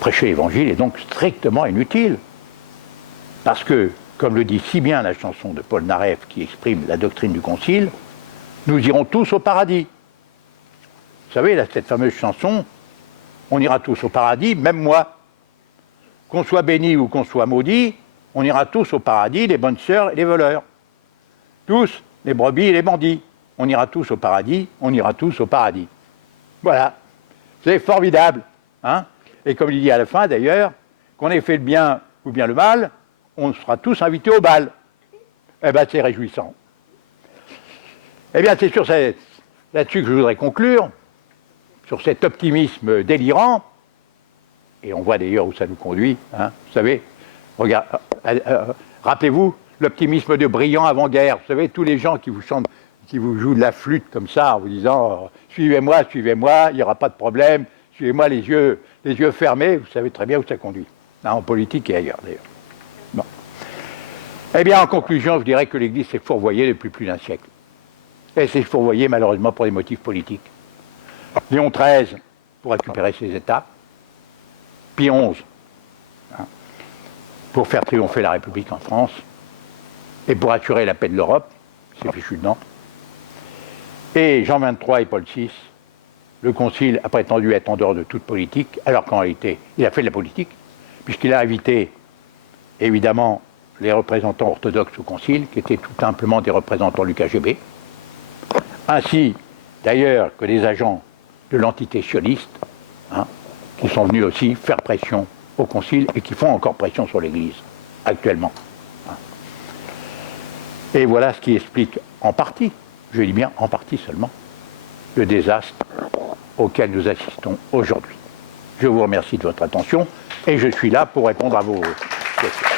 Prêcher l'Évangile est donc strictement inutile, parce que, comme le dit si bien la chanson de Paul Naref qui exprime la doctrine du Concile, nous irons tous au paradis. Vous savez, là, cette fameuse chanson, on ira tous au paradis, même moi. Qu'on soit béni ou qu'on soit maudit, on ira tous au paradis, les bonnes sœurs et les voleurs. Tous, les brebis et les bandits. On ira tous au paradis, on ira tous au paradis. Voilà. C'est formidable. Hein? Et comme il dit à la fin, d'ailleurs, qu'on ait fait le bien ou bien le mal, on sera tous invités au bal. Eh bien, c'est réjouissant. Eh bien, c'est là-dessus que je voudrais conclure, sur cet optimisme délirant, et on voit d'ailleurs où ça nous conduit, hein, vous savez, rappelez-vous l'optimisme de Briand avant-guerre, vous savez, tous les gens qui vous chantent, qui vous jouent de la flûte comme ça, en vous disant « Suivez-moi, suivez-moi, il n'y aura pas de problème, suivez-moi les yeux fermés, vous savez très bien où ça conduit. Là, en politique et ailleurs, d'ailleurs. Bon. Eh bien, en conclusion, je dirais que l'Église s'est fourvoyée depuis plus d'un siècle. Elle s'est fourvoyée, malheureusement, pour des motifs politiques. Léon XIII, pour récupérer ses États. Pie XI, hein, pour faire triompher la République en France. Et pour assurer la paix de l'Europe, c'est fichu dedans. Et Jean XXIII et Paul VI, le Concile a prétendu être en dehors de toute politique, alors qu'en réalité, il a fait de la politique, puisqu'il a invité, évidemment, les représentants orthodoxes au Concile, qui étaient tout simplement des représentants du KGB, ainsi, d'ailleurs, que des agents de l'entité sioniste, hein, qui sont venus aussi faire pression au Concile et qui font encore pression sur l'Église, actuellement. Et voilà ce qui explique en partie, je dis bien en partie seulement, le désastre auquel nous assistons aujourd'hui. Je vous remercie de votre attention et je suis là pour répondre à vos questions.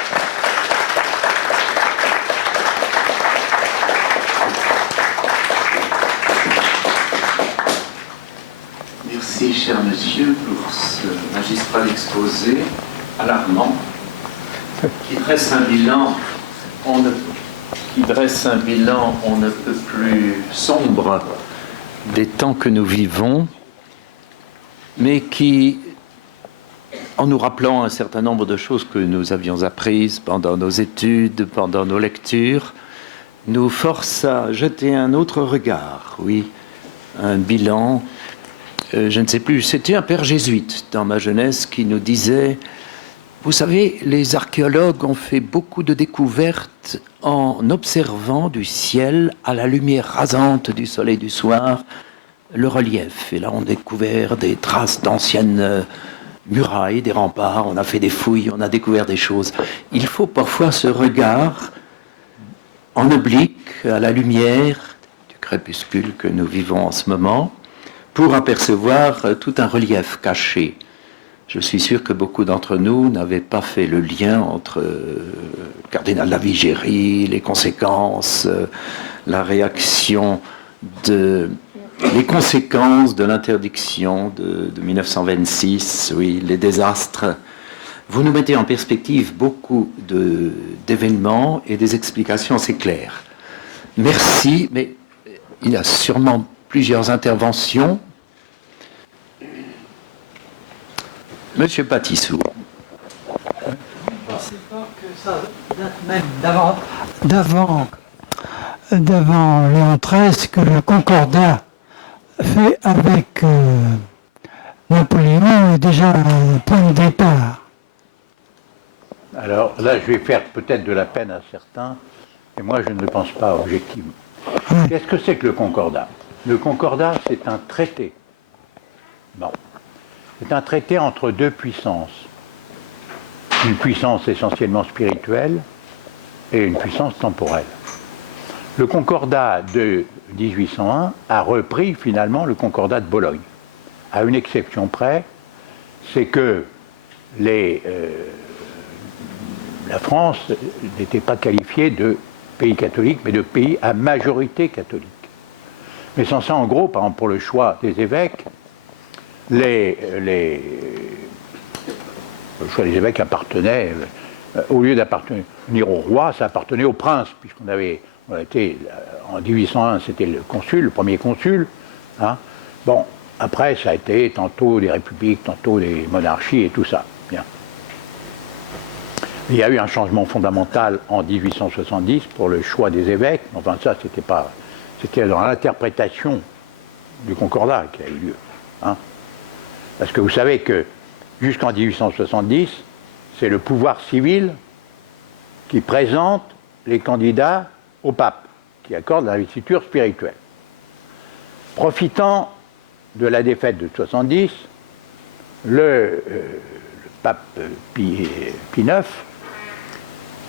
Merci, cher monsieur, pour ce magistral exposé alarmant qui dresse un bilan on ne peut plus sombre des temps que nous vivons, mais qui, en nous rappelant un certain nombre de choses que nous avions apprises pendant nos études, pendant nos lectures, nous force à jeter un autre regard, oui, un bilan. Je ne sais plus, c'était un père jésuite dans ma jeunesse qui nous disait: vous savez, les archéologues ont fait beaucoup de découvertes en observant du ciel, à la lumière rasante du soleil du soir, le relief. Et là, on a découvert des traces d'anciennes murailles, des remparts, on a fait des fouilles, on a découvert des choses. Il faut parfois ce regard en oblique à la lumière du crépuscule que nous vivons en ce moment, pour apercevoir tout un relief caché. Je suis sûr que beaucoup d'entre nous n'avaient pas fait le lien entre cardinal Lavigérie, les conséquences, la réaction les conséquences de l'interdiction de 1926, oui, les désastres. Vous nous mettez en perspective beaucoup d'événements et des explications assez claires. Merci, mais il y a sûrement plusieurs interventions. Monsieur Patissou. C'est pas que ça date même d'avant Léon XIII, que le Concordat fait avec Napoléon est déjà un point de départ. Alors là, je vais faire peut-être de la peine à certains, et moi je ne le pense pas objectivement. Qu'est-ce que c'est que le Concordat? Le Concordat, c'est un traité. Bon. C'est un traité entre deux puissances. Une puissance essentiellement spirituelle et une puissance temporelle. Le Concordat de 1801 a repris finalement le Concordat de Bologne. À une exception près, c'est que la France n'était pas qualifiée de pays catholique, mais de pays à majorité catholique. Mais sans ça, en gros, par exemple, pour le choix des évêques, le choix des évêques appartenait, au lieu d'appartenir au roi, ça appartenait au prince, puisqu'on avait, en 1801, c'était le consul, le premier consul. Hein. Bon, après, ça a été tantôt des républiques, tantôt des monarchies et tout ça. Bien. Il y a eu un changement fondamental en 1870 pour le choix des évêques. Enfin, ça, c'était dans l'interprétation du Concordat qui a eu lieu. Hein. Parce que vous savez que jusqu'en 1870, c'est le pouvoir civil qui présente les candidats au pape, qui accorde l'investiture spirituelle. Profitant de la défaite de 70, le pape Pie IX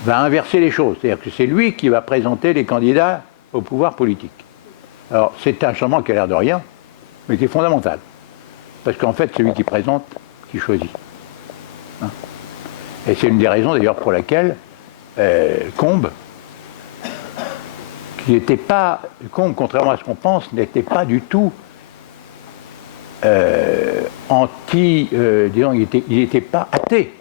va inverser les choses. C'est-à-dire que c'est lui qui va présenter les candidats au pouvoir politique. Alors, c'est un changement qui a l'air de rien, mais qui est fondamental. Parce qu'en fait, c'est lui qui présente, qui choisit. Hein. Et c'est une des raisons d'ailleurs pour laquelle Combes, contrairement à ce qu'on pense, n'était pas du tout disons, il n'était pas athée.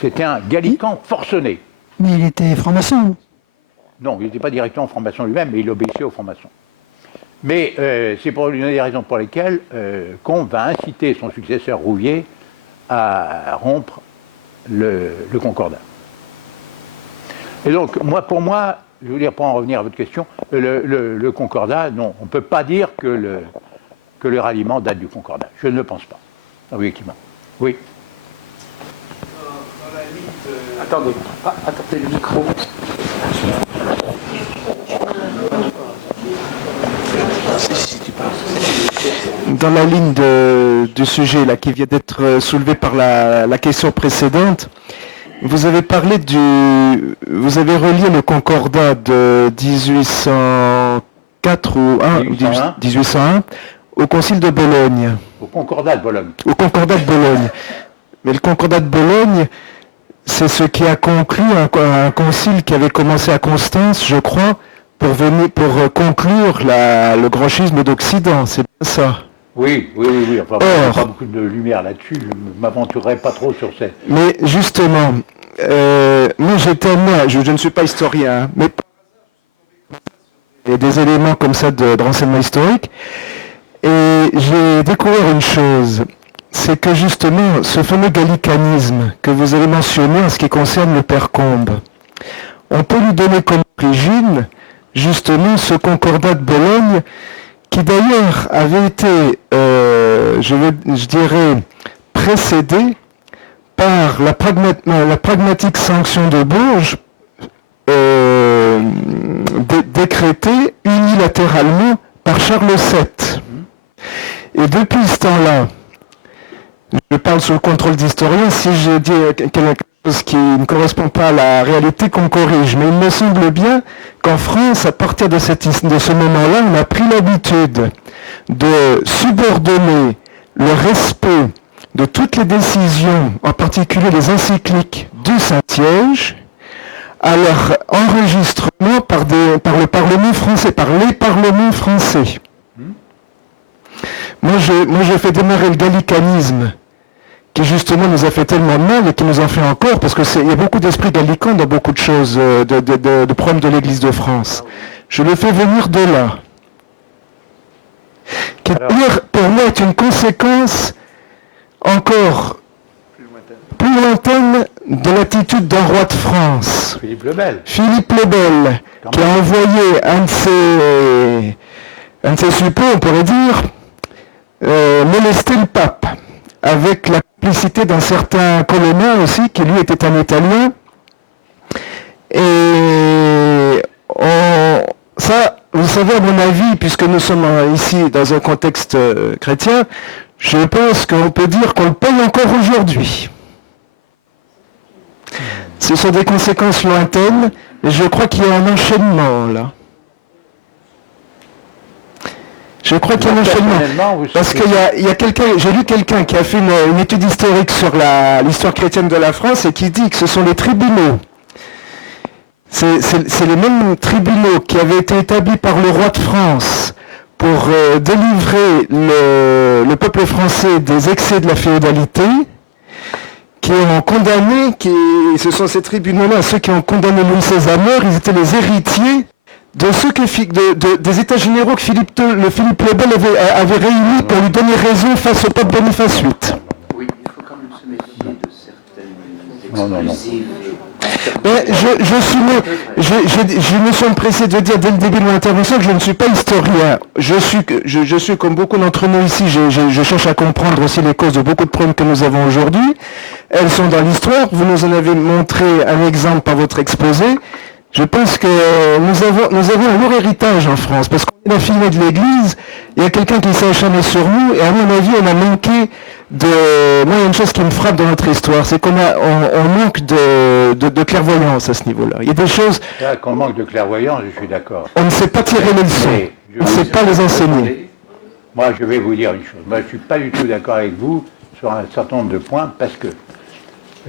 C'était un gallican forcené. Mais il était franc-maçon. Non, il n'était pas directement franc-maçon lui-même, mais il obéissait aux francs-maçons. Mais c'est pour une des raisons pour lesquelles Combes va inciter son successeur Rouvier à rompre le concordat. Et donc, pour moi, je veux dire, pour en revenir à votre question, le concordat, non, on ne peut pas dire que le ralliement date du concordat. Je ne le pense pas. Objectivement. Oui. Attendez, attendez le micro. Dans la ligne du sujet là, qui vient d'être soulevé par la question précédente, vous avez parlé vous avez relié le concordat de 1804 ou 1801 au Concile de Bologne. Au concordat de Bologne. Au concordat de Bologne. Mais le concordat de Bologne, c'est ce qui a conclu un concile qui avait commencé à Constance, je crois, pour conclure le grand schisme d'Occident. C'est bien ça. Oui. Enfin, il n'y a pas beaucoup de lumière là-dessus. Je ne m'aventurerai pas trop sur cette. Mais justement, moi je ne suis pas historien, hein, mais il y a des éléments comme ça de renseignement historique. Et j'ai découvert une chose, c'est que justement, ce fameux gallicanisme que vous avez mentionné en ce qui concerne le père Combes, on peut lui donner comme origine justement ce concordat de Bologne, qui d'ailleurs avait été, je dirais, précédé par la pragmatique sanction de Bourges, décrétée unilatéralement par Charles VII. Et depuis ce temps-là, je parle sous le contrôle d'historien, si je dis quelque chose qui ne correspond pas à la réalité, qu'on corrige. Mais il me semble bien qu'en France, à partir de ce moment-là, on a pris l'habitude de subordonner le respect de toutes les décisions, en particulier les encycliques du Saint-Siège, à leur enregistrement par le Parlement français, par les parlements français. Moi, je fais démarrer le gallicanisme, qui justement nous a fait tellement mal et qui nous en fait encore, parce qu'il y a beaucoup d'esprit gallican dans beaucoup de choses, de problèmes de l'Église de France. Je le fais venir de là. Qui, pour moi, est une conséquence encore plus lointaine de l'attitude d'un roi de France. Philippe le Bel. Philippe le Bel, qui a envoyé un de ses suppôts, on pourrait dire, molester le pape, avec la complicité d'un certain Colonna aussi, qui lui était un Italien. Et ça, vous savez, à mon avis, puisque nous sommes ici dans un contexte chrétien, je pense qu'on peut dire qu'on le paye encore aujourd'hui. Ce sont des conséquences lointaines, et je crois qu'il y a un enchaînement là. Je crois qu'il y a un enchaînement. Parce qu'il y a quelqu'un, j'ai lu quelqu'un qui a fait une étude historique sur l'histoire chrétienne de la France et qui dit que ce sont les tribunaux. C'est les mêmes tribunaux qui avaient été établis par le roi de France pour délivrer le peuple français des excès de la féodalité, qui ont condamné, ce sont ces tribunaux-là, ceux qui ont condamné Louis XVI à mort, ils étaient les héritiers de ceux des états généraux que Philippe le Bel avait réunis pour lui donner raison face au pape Boniface VIII. Oui, il faut quand même se méfier de certaines exclusives. Je me suis empressé de dire dès le début de mon intervention que je ne suis pas historien. Je suis comme beaucoup d'entre nous ici, je cherche à comprendre aussi les causes de beaucoup de problèmes que nous avons aujourd'hui. Elles sont dans l'histoire, vous nous en avez montré un exemple par votre exposé. Je pense que nous avons un lourd héritage en France, parce qu'on est la fille de l'Église, il y a quelqu'un qui s'est acharné sur nous, et à mon avis, on a manqué de... Moi, il y a une chose qui me frappe dans notre histoire, c'est qu'on manque de clairvoyance à ce niveau-là. Il y a des choses... Qu'on manque de clairvoyance, je suis d'accord. On ne sait pas tirer les leçons, on ne sait pas les enseigner. Moi, je vais vous dire une chose. Moi, je ne suis pas du tout d'accord avec vous sur un certain nombre de points, parce que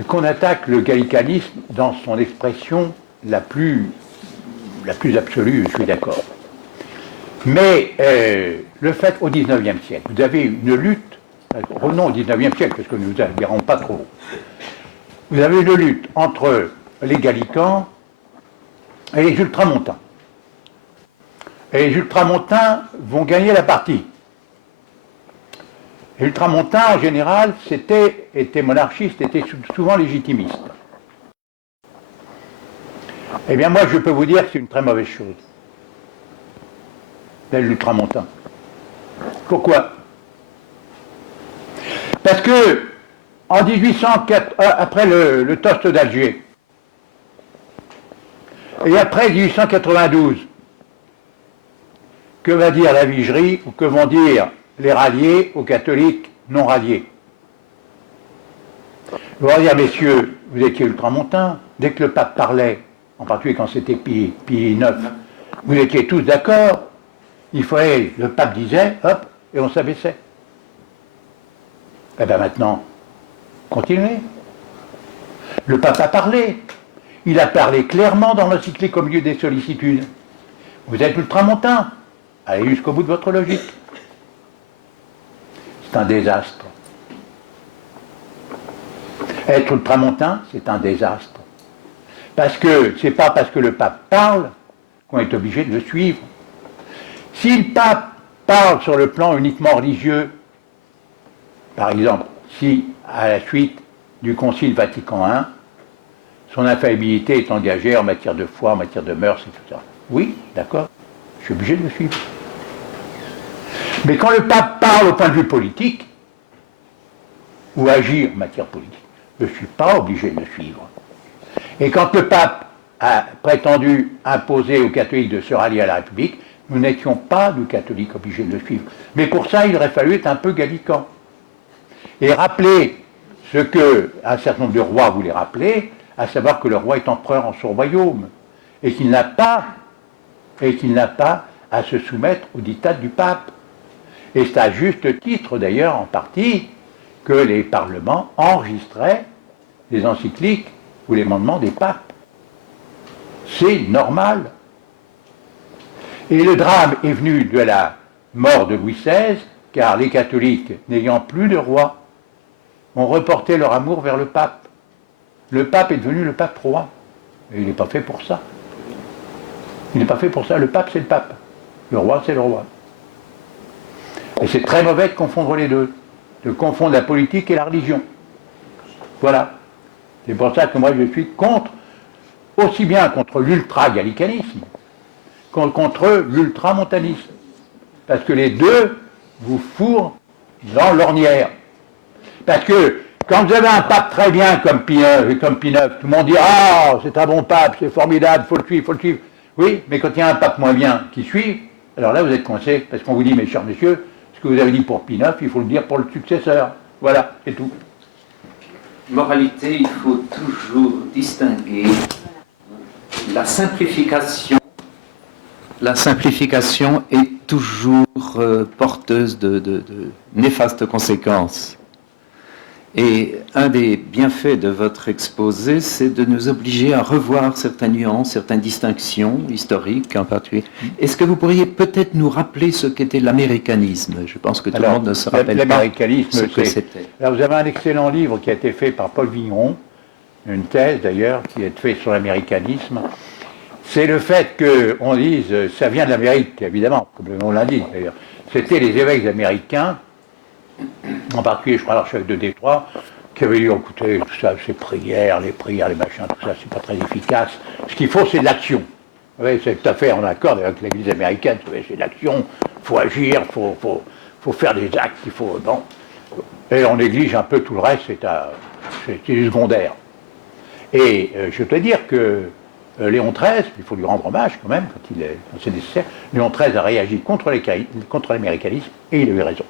qu'on attaque le gallicanisme dans son expression la plus absolue, je suis d'accord. Mais le fait, au XIXe siècle, vous avez une lutte revenons au 19e siècle, parce que nous n'allons pas trop. Vous avez une lutte entre les Gallicans et les Ultramontains. Et les Ultramontains vont gagner la partie. Les Ultramontains, en général, étaient monarchistes, étaient souvent légitimistes. Eh bien, moi, je peux vous dire que c'est une très mauvaise chose, l'ultramontain. Pourquoi? Parce que, en 1804, après le toast d'Alger, et après 1892, que va dire la Vigerie, ou que vont dire les ralliés aux catholiques non ralliés? Ils vont dire, messieurs, vous étiez ultramontains, dès que le pape parlait, en particulier quand c'était Pie IX, vous étiez tous d'accord, il fallait, le pape disait, hop, et on s'abaissait. Eh bien maintenant, continuez. Le pape a parlé. Il a parlé clairement dans l'encyclique au milieu des sollicitudes. Vous êtes ultramontain. Allez jusqu'au bout de votre logique. C'est un désastre. Être ultramontain, c'est un désastre. Parce que c'est pas parce que le pape parle qu'on est obligé de le suivre. Si le pape parle sur le plan uniquement religieux, par exemple, si à la suite du Concile Vatican I, son infaillibilité est engagée en matière de foi, en matière de mœurs et tout ça. Oui, d'accord, je suis obligé de le suivre. Mais quand le pape parle au point de vue politique, ou agit en matière politique, je ne suis pas obligé de le suivre. Et quand le pape a prétendu imposer aux catholiques de se rallier à la République, nous n'étions pas, nous catholiques, obligés de le suivre. Mais pour ça, il aurait fallu être un peu gallican. Et rappeler ce qu'un certain nombre de rois voulaient rappeler, à savoir que le roi est empereur en son royaume, et qu'il n'a pas à se soumettre au diktat du pape. Et c'est à juste titre, d'ailleurs, en partie, que les parlements enregistraient les encycliques ou les mandements des papes. C'est normal. Et le drame est venu de la mort de Louis XVI, car les catholiques, n'ayant plus de roi, ont reporté leur amour vers le pape. Le pape est devenu le pape roi. Et il n'est pas fait pour ça. Il n'est pas fait pour ça. Le pape, c'est le pape. Le roi, c'est le roi. Et c'est très mauvais de confondre les deux. De confondre la politique et la religion. Voilà. C'est pour ça que moi, je suis contre, aussi bien contre l'ultra-gallicanisme, contre l'ultramontanisme. Parce que les deux vous fourrent dans l'ornière. Parce que quand vous avez un pape très bien comme Pie IX, tout le monde dit « Ah, c'est un bon pape, c'est formidable, il faut le suivre, il faut le suivre ». Oui, mais quand il y a un pape moins bien qui suit, alors là vous êtes coincé, parce qu'on vous dit « Mes chers messieurs, ce que vous avez dit pour Pie IX, il faut le dire pour le successeur ». Voilà, c'est tout. Moralité, il faut toujours distinguer la simplification. La simplification est toujours porteuse de néfastes conséquences. Et un des bienfaits de votre exposé, c'est de nous obliger à revoir certaines nuances, certaines distinctions historiques en particulier. Est-ce que vous pourriez peut-être nous rappeler ce qu'était l'américanisme? Je pense que tout le monde ne se rappelle pas ce que c'était. Alors vous avez un excellent livre qui a été fait par Paul Vigneron, une thèse d'ailleurs, qui est faite sur l'américanisme. C'est le fait qu'on dise, ça vient de l'Amérique, évidemment, comme on l'a dit d'ailleurs. C'était les évêques américains, en particulier, je crois, l'archevêque de Détroit, qui avait dit, écoutez, tout ça, ces prières, les machins, tout ça, c'est pas très efficace. Ce qu'il faut, c'est de l'action. Vous voyez, c'est tout à fait en accord avec l'Église américaine. Vous voyez, c'est de l'action, il faut agir, il faut faire des actes, il faut... Bon. Et on néglige un peu tout le reste, c'est du secondaire. Et je dois dire que Léon XIII, il faut lui rendre hommage quand même, quand c'est nécessaire, Léon XIII a réagi contre l'américanisme, et il a eu raison.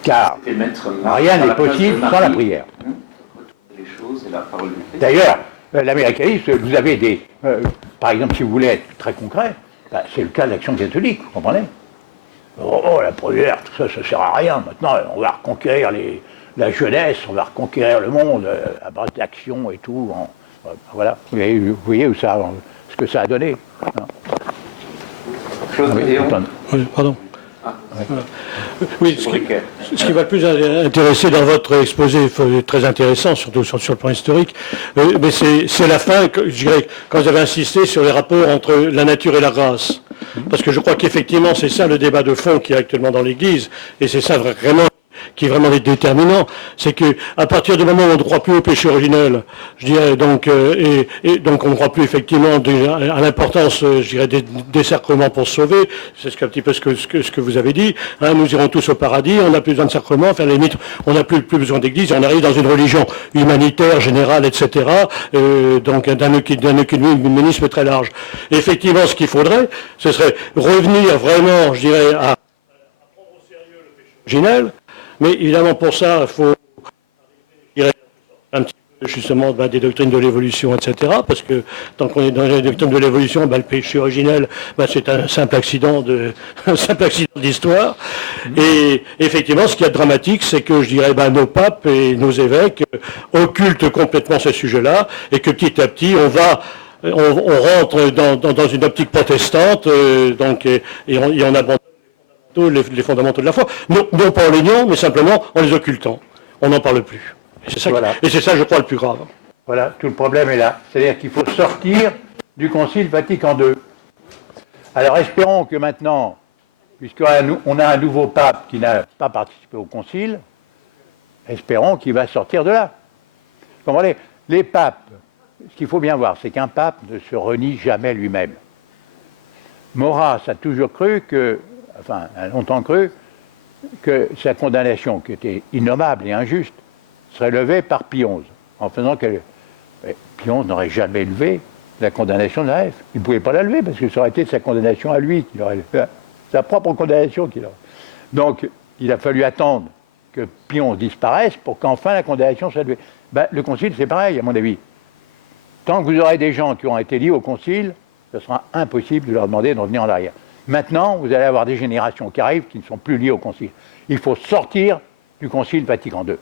Car rien n'est possible sans la prière. D'ailleurs, l'américanisme, vous avez des... par exemple, si vous voulez être très concret, bah, c'est le cas de l'Action catholique, vous comprenez? Oh, la prière, tout ça, ça ne sert à rien. Maintenant, on va reconquérir la jeunesse, on va reconquérir le monde à base d'action et tout. Voilà, vous voyez où ça, ce que ça a donné. Claude Léon. Oui, pardon. Oui, ce qui m'a le plus intéressé dans votre exposé, très intéressant, surtout sur le plan historique, mais c'est la fin, je dirais, quand vous avez insisté sur les rapports entre la nature et la grâce. Parce que je crois qu'effectivement, c'est ça le débat de fond qui est actuellement dans l'Église, et c'est ça vraiment qui est vraiment déterminant, c'est que à partir du moment où on ne croit plus au péché originel, je dirais donc, et donc on ne croit plus effectivement à l'importance, je dirais, des sacrements pour se sauver. C'est un petit peu ce que vous avez dit. Hein, nous irons tous au paradis, on n'a plus besoin de sacrements, enfin à la limite, on n'a plus besoin d'église, on arrive dans une religion humanitaire, générale, etc. Donc d'un œcuménisme très large. Et effectivement, ce qu'il faudrait, ce serait revenir vraiment, je dirais, à prendre au sérieux le péché originel. Mais évidemment, pour ça, il faut un petit peu justement des doctrines de l'évolution, etc. Parce que tant qu'on est dans les doctrines de l'évolution, le péché originel, c'est un simple accident d'histoire. Et effectivement, ce qui est dramatique, c'est que je dirais nos papes et nos évêques occultent complètement ce sujet-là, et que petit à petit, on rentre dans une optique protestante, et on abandonne les fondamentaux de la foi, non pas en les niant, mais simplement en les occultant. On n'en parle plus. Et c'est ça, voilà. Et c'est ça, je crois, le plus grave. Voilà, tout le problème est là. C'est-à-dire qu'il faut sortir du Concile Vatican II. Alors espérons que maintenant, puisqu'on a un nouveau pape qui n'a pas participé au Concile, espérons qu'il va sortir de là. Vous comprenez ? Les papes, ce qu'il faut bien voir, c'est qu'un pape ne se renie jamais lui-même. Maurras a toujours cru a longtemps cru que sa condamnation, qui était innommable et injuste, serait levée par Pie XI, en faisant que Pie XI n'aurait jamais levé la condamnation de la F. Il ne pouvait pas la lever, parce que ça aurait été sa condamnation à lui, sa propre condamnation qu'il aurait. Donc, il a fallu attendre que Pie XI disparaisse pour qu'enfin la condamnation soit levée. Le Concile, c'est pareil, à mon avis. Tant que vous aurez des gens qui ont été liés au Concile, ce sera impossible de leur demander de revenir en arrière. Maintenant, vous allez avoir des générations qui arrivent qui ne sont plus liées au Concile. Il faut sortir du Concile Vatican II.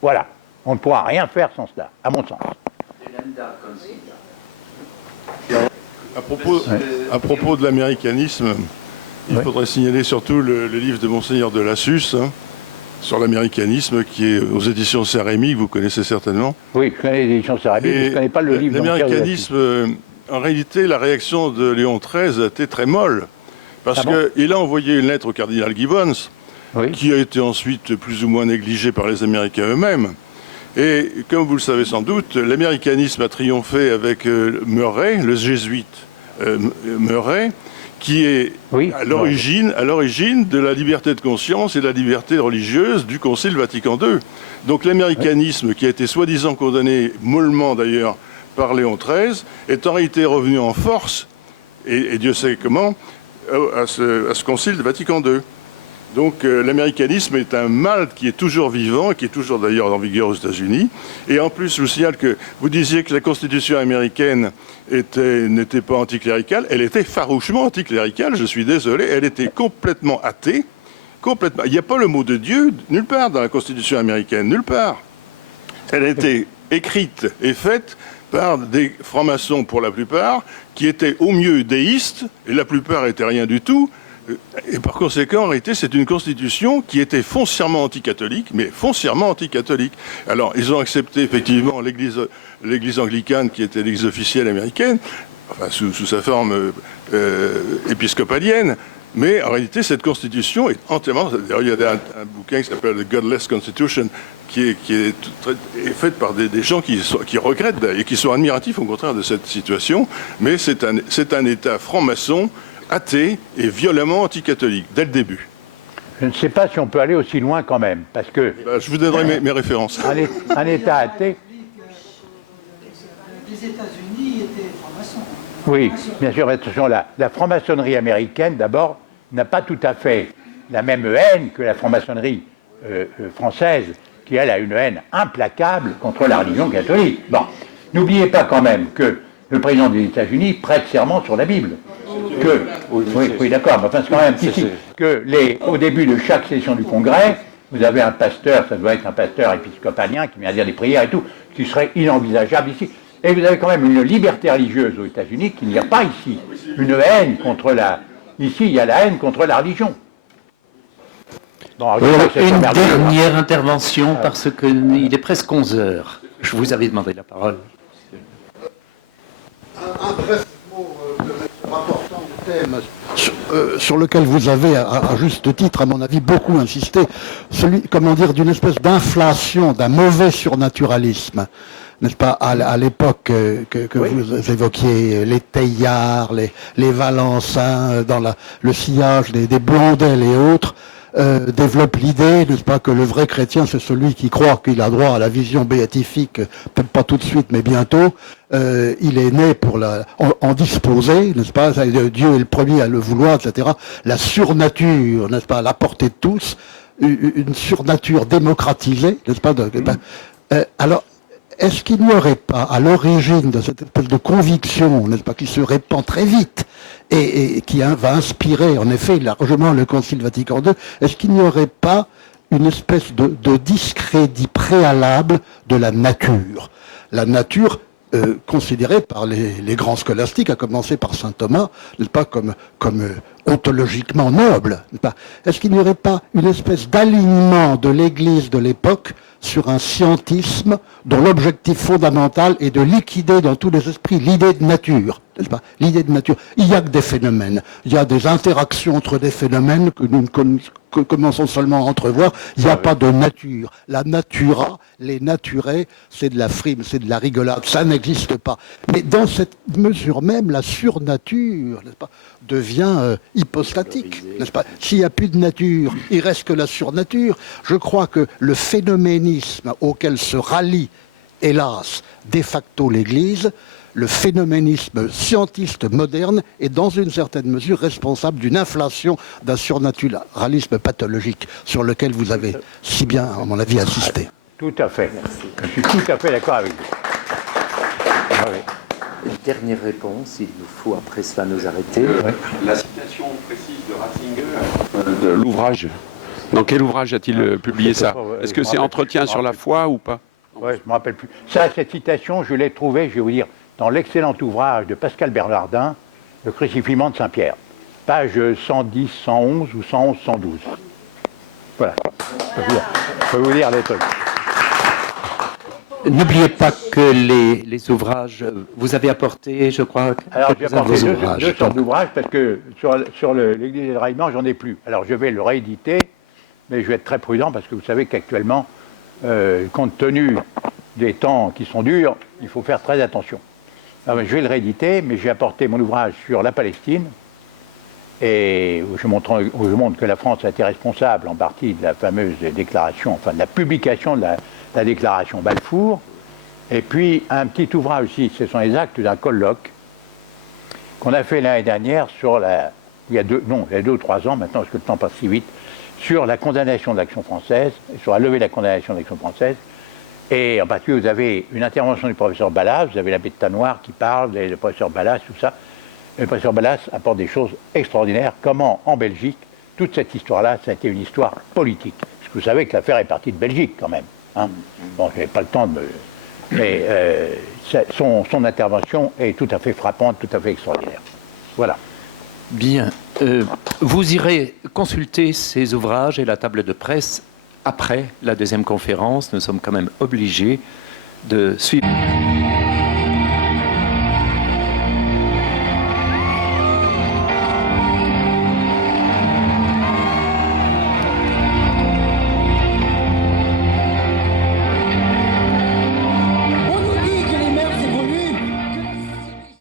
Voilà. On ne pourra rien faire sans cela, à mon sens. À propos de l'américanisme, il faudrait signaler surtout le livre de Monseigneur de Lassus, sur l'américanisme, qui est aux éditions Saint-Rémy, que vous connaissez certainement. Oui, je connais les éditions Saint-Rémy, mais je ne connais pas le livre. L'américanisme, en réalité, la réaction de Léon XIII a été très molle. Parce qu'il a envoyé une lettre au cardinal Gibbons, qui a été ensuite plus ou moins négligée par les Américains eux-mêmes. Et comme vous le savez sans doute, l'américanisme a triomphé avec Murray, le jésuite Murray, qui est à l'origine de la liberté de conscience et de la liberté religieuse du Concile Vatican II. Donc l'américanisme, qui a été soi-disant condamné mollement d'ailleurs par Léon XIII, est en réalité revenu en force, et Dieu sait comment, à ce Concile de Vatican II. Donc l'américanisme est un mal qui est toujours vivant, et qui est toujours d'ailleurs en vigueur aux États-Unis. Et en plus, je vous signale que vous disiez que la Constitution américaine n'était pas anticléricale. Elle était farouchement anticléricale, je suis désolé. Elle était complètement athée. Complètement. Il n'y a pas le mot de Dieu nulle part dans la Constitution américaine, nulle part. Elle a été écrite et faite par des francs-maçons pour la plupart, qui étaient au mieux déistes, et la plupart n'étaient rien du tout. Et par conséquent, en réalité, c'est une constitution qui était foncièrement anticatholique, mais foncièrement anticatholique. Alors, ils ont accepté effectivement l'église anglicane, qui était l'église officielle américaine, enfin, sous sa forme épiscopalienne, mais en réalité, cette constitution est entièrement... D'ailleurs, il y a un bouquin qui s'appelle The Godless Constitution, qui est faite par des gens qui regrettent et qui sont admiratifs au contraire de cette situation, mais c'est un État franc-maçon, athée et violemment anticatholique, dès le début. Je ne sais pas si on peut aller aussi loin quand même, parce que... je vous donnerai mes références. Un État athée... Les États-Unis étaient francs-maçons. Oui, bien sûr, attention, la franc-maçonnerie américaine, d'abord, n'a pas tout à fait la même haine que la franc-maçonnerie française, qui, elle, a une haine implacable contre la religion catholique. Bon, n'oubliez pas quand même que le président des États-Unis prête serment sur la Bible. Oui, d'accord, mais enfin, c'est quand même un petit signe. Au début de chaque session du Congrès, vous avez un pasteur, ça doit être un pasteur épiscopalien qui vient dire des prières et tout, qui serait inenvisageable ici. Et vous avez quand même une liberté religieuse aux États-Unis qu'il n'y a pas ici. Une haine contre la... Ici, il y a la haine contre la religion. Non, alors, c'est Une merveilleux, hein. dernière intervention, parce qu'il est presque 11 heures. Je vous avais demandé la parole. Un bref mot de rapportant du thème sur lequel vous avez, à juste titre, à mon avis, beaucoup insisté, celui, comment dire, d'une espèce d'inflation, d'un mauvais surnaturalisme, n'est-ce pas, à l'époque que Oui. vous évoquiez, les Teilhard, les Valencin, dans le sillage des Blondel et autres, développe l'idée, n'est-ce pas, que le vrai chrétien, c'est celui qui croit qu'il a droit à la vision béatifique, peut-être pas tout de suite, mais bientôt. Il est né pour en disposer, n'est-ce pas, Dieu est le premier à le vouloir, etc. La surnature, n'est-ce pas, à la portée de tous, une surnature démocratisée, n'est-ce pas, alors, est-ce qu'il n'y aurait pas, à l'origine de cette espèce de conviction, n'est-ce pas, qui se répand très vite et qui va inspirer, en effet, largement le Concile Vatican II, est-ce qu'il n'y aurait pas une espèce de discrédit préalable de la nature? La nature considérée par les grands scolastiques, à commencer par saint Thomas, n'est-ce pas, comme ontologiquement noble, n'est-ce pas? Est-ce qu'il n'y aurait pas une espèce d'alignement de l'Église de l'époque sur un scientisme dont l'objectif fondamental est de liquider dans tous les esprits l'idée de nature, n'est-ce pas? L'idée de nature. Il n'y a que des phénomènes. Il y a des interactions entre des phénomènes que nous ne commençons seulement à entrevoir. Il n'y a pas de nature. La natura, les naturés, c'est de la frime, c'est de la rigolade. Ça n'existe pas. Mais dans cette mesure même, la surnature, n'est-ce pas, devient hypostatique, n'est-ce pas? S'il n'y a plus de nature, il reste que la surnature. Je crois que le phénoménisme auquel se rallie, hélas, de facto l'Église, le phénoménisme scientiste moderne est dans une certaine mesure responsable d'une inflation d'un surnaturalisme pathologique sur lequel vous avez si bien, à mon avis, insisté. Tout à fait. Merci. Je suis tout à fait d'accord avec vous. Ah oui. Une dernière réponse, il nous faut après cela nous arrêter. Oui. La citation précise de Ratzinger, de l'ouvrage. Dans quel ouvrage a-t-il publié ça? Est-ce que c'est Entretien sur la foi ou pas? Oui, je ne me rappelle plus. Ça, cette citation, je l'ai trouvée, je vais vous dire, dans l'excellent ouvrage de Pascal Bernardin, Le crucifixion de Saint-Pierre, page 110, 111 ou 111, 112. Voilà. Je peux vous dire des trucs. N'oubliez pas que les ouvrages, vous avez apporté, je crois, alors j'ai apporté deux ouvrages. sortes d'ouvrages parce que sur l'Église des déraillements, j'en ai plus. Alors je vais le rééditer, mais je vais être très prudent parce que vous savez qu'actuellement, compte tenu des temps qui sont durs, il faut faire très attention. Alors, je vais le rééditer, mais j'ai apporté mon ouvrage sur la Palestine et où je montre que la France a été responsable en partie de la fameuse déclaration, enfin de la publication de la déclaration Balfour, et puis un petit ouvrage aussi, ce sont les actes d'un colloque qu'on a fait l'année dernière il y a 2 ou 3 ans maintenant, parce que le temps passe si vite, sur la condamnation de l'action française, sur la levée de la condamnation de l'action française, et en particulier vous avez une intervention du professeur Ballas, vous avez l'abbé de Tanoir qui parle, vous avez le professeur Ballas, tout ça. Le professeur Ballas apporte des choses extraordinaires, comment en Belgique, toute cette histoire-là, ça a été une histoire politique. Parce que vous savez que l'affaire est partie de Belgique quand même. Hein. Bon, je n'avais pas le temps de me... Mais son intervention est tout à fait frappante, tout à fait extraordinaire. Voilà. Bien. Vous irez consulter ces ouvrages et la table de presse après la deuxième conférence. Nous sommes quand même obligés de suivre.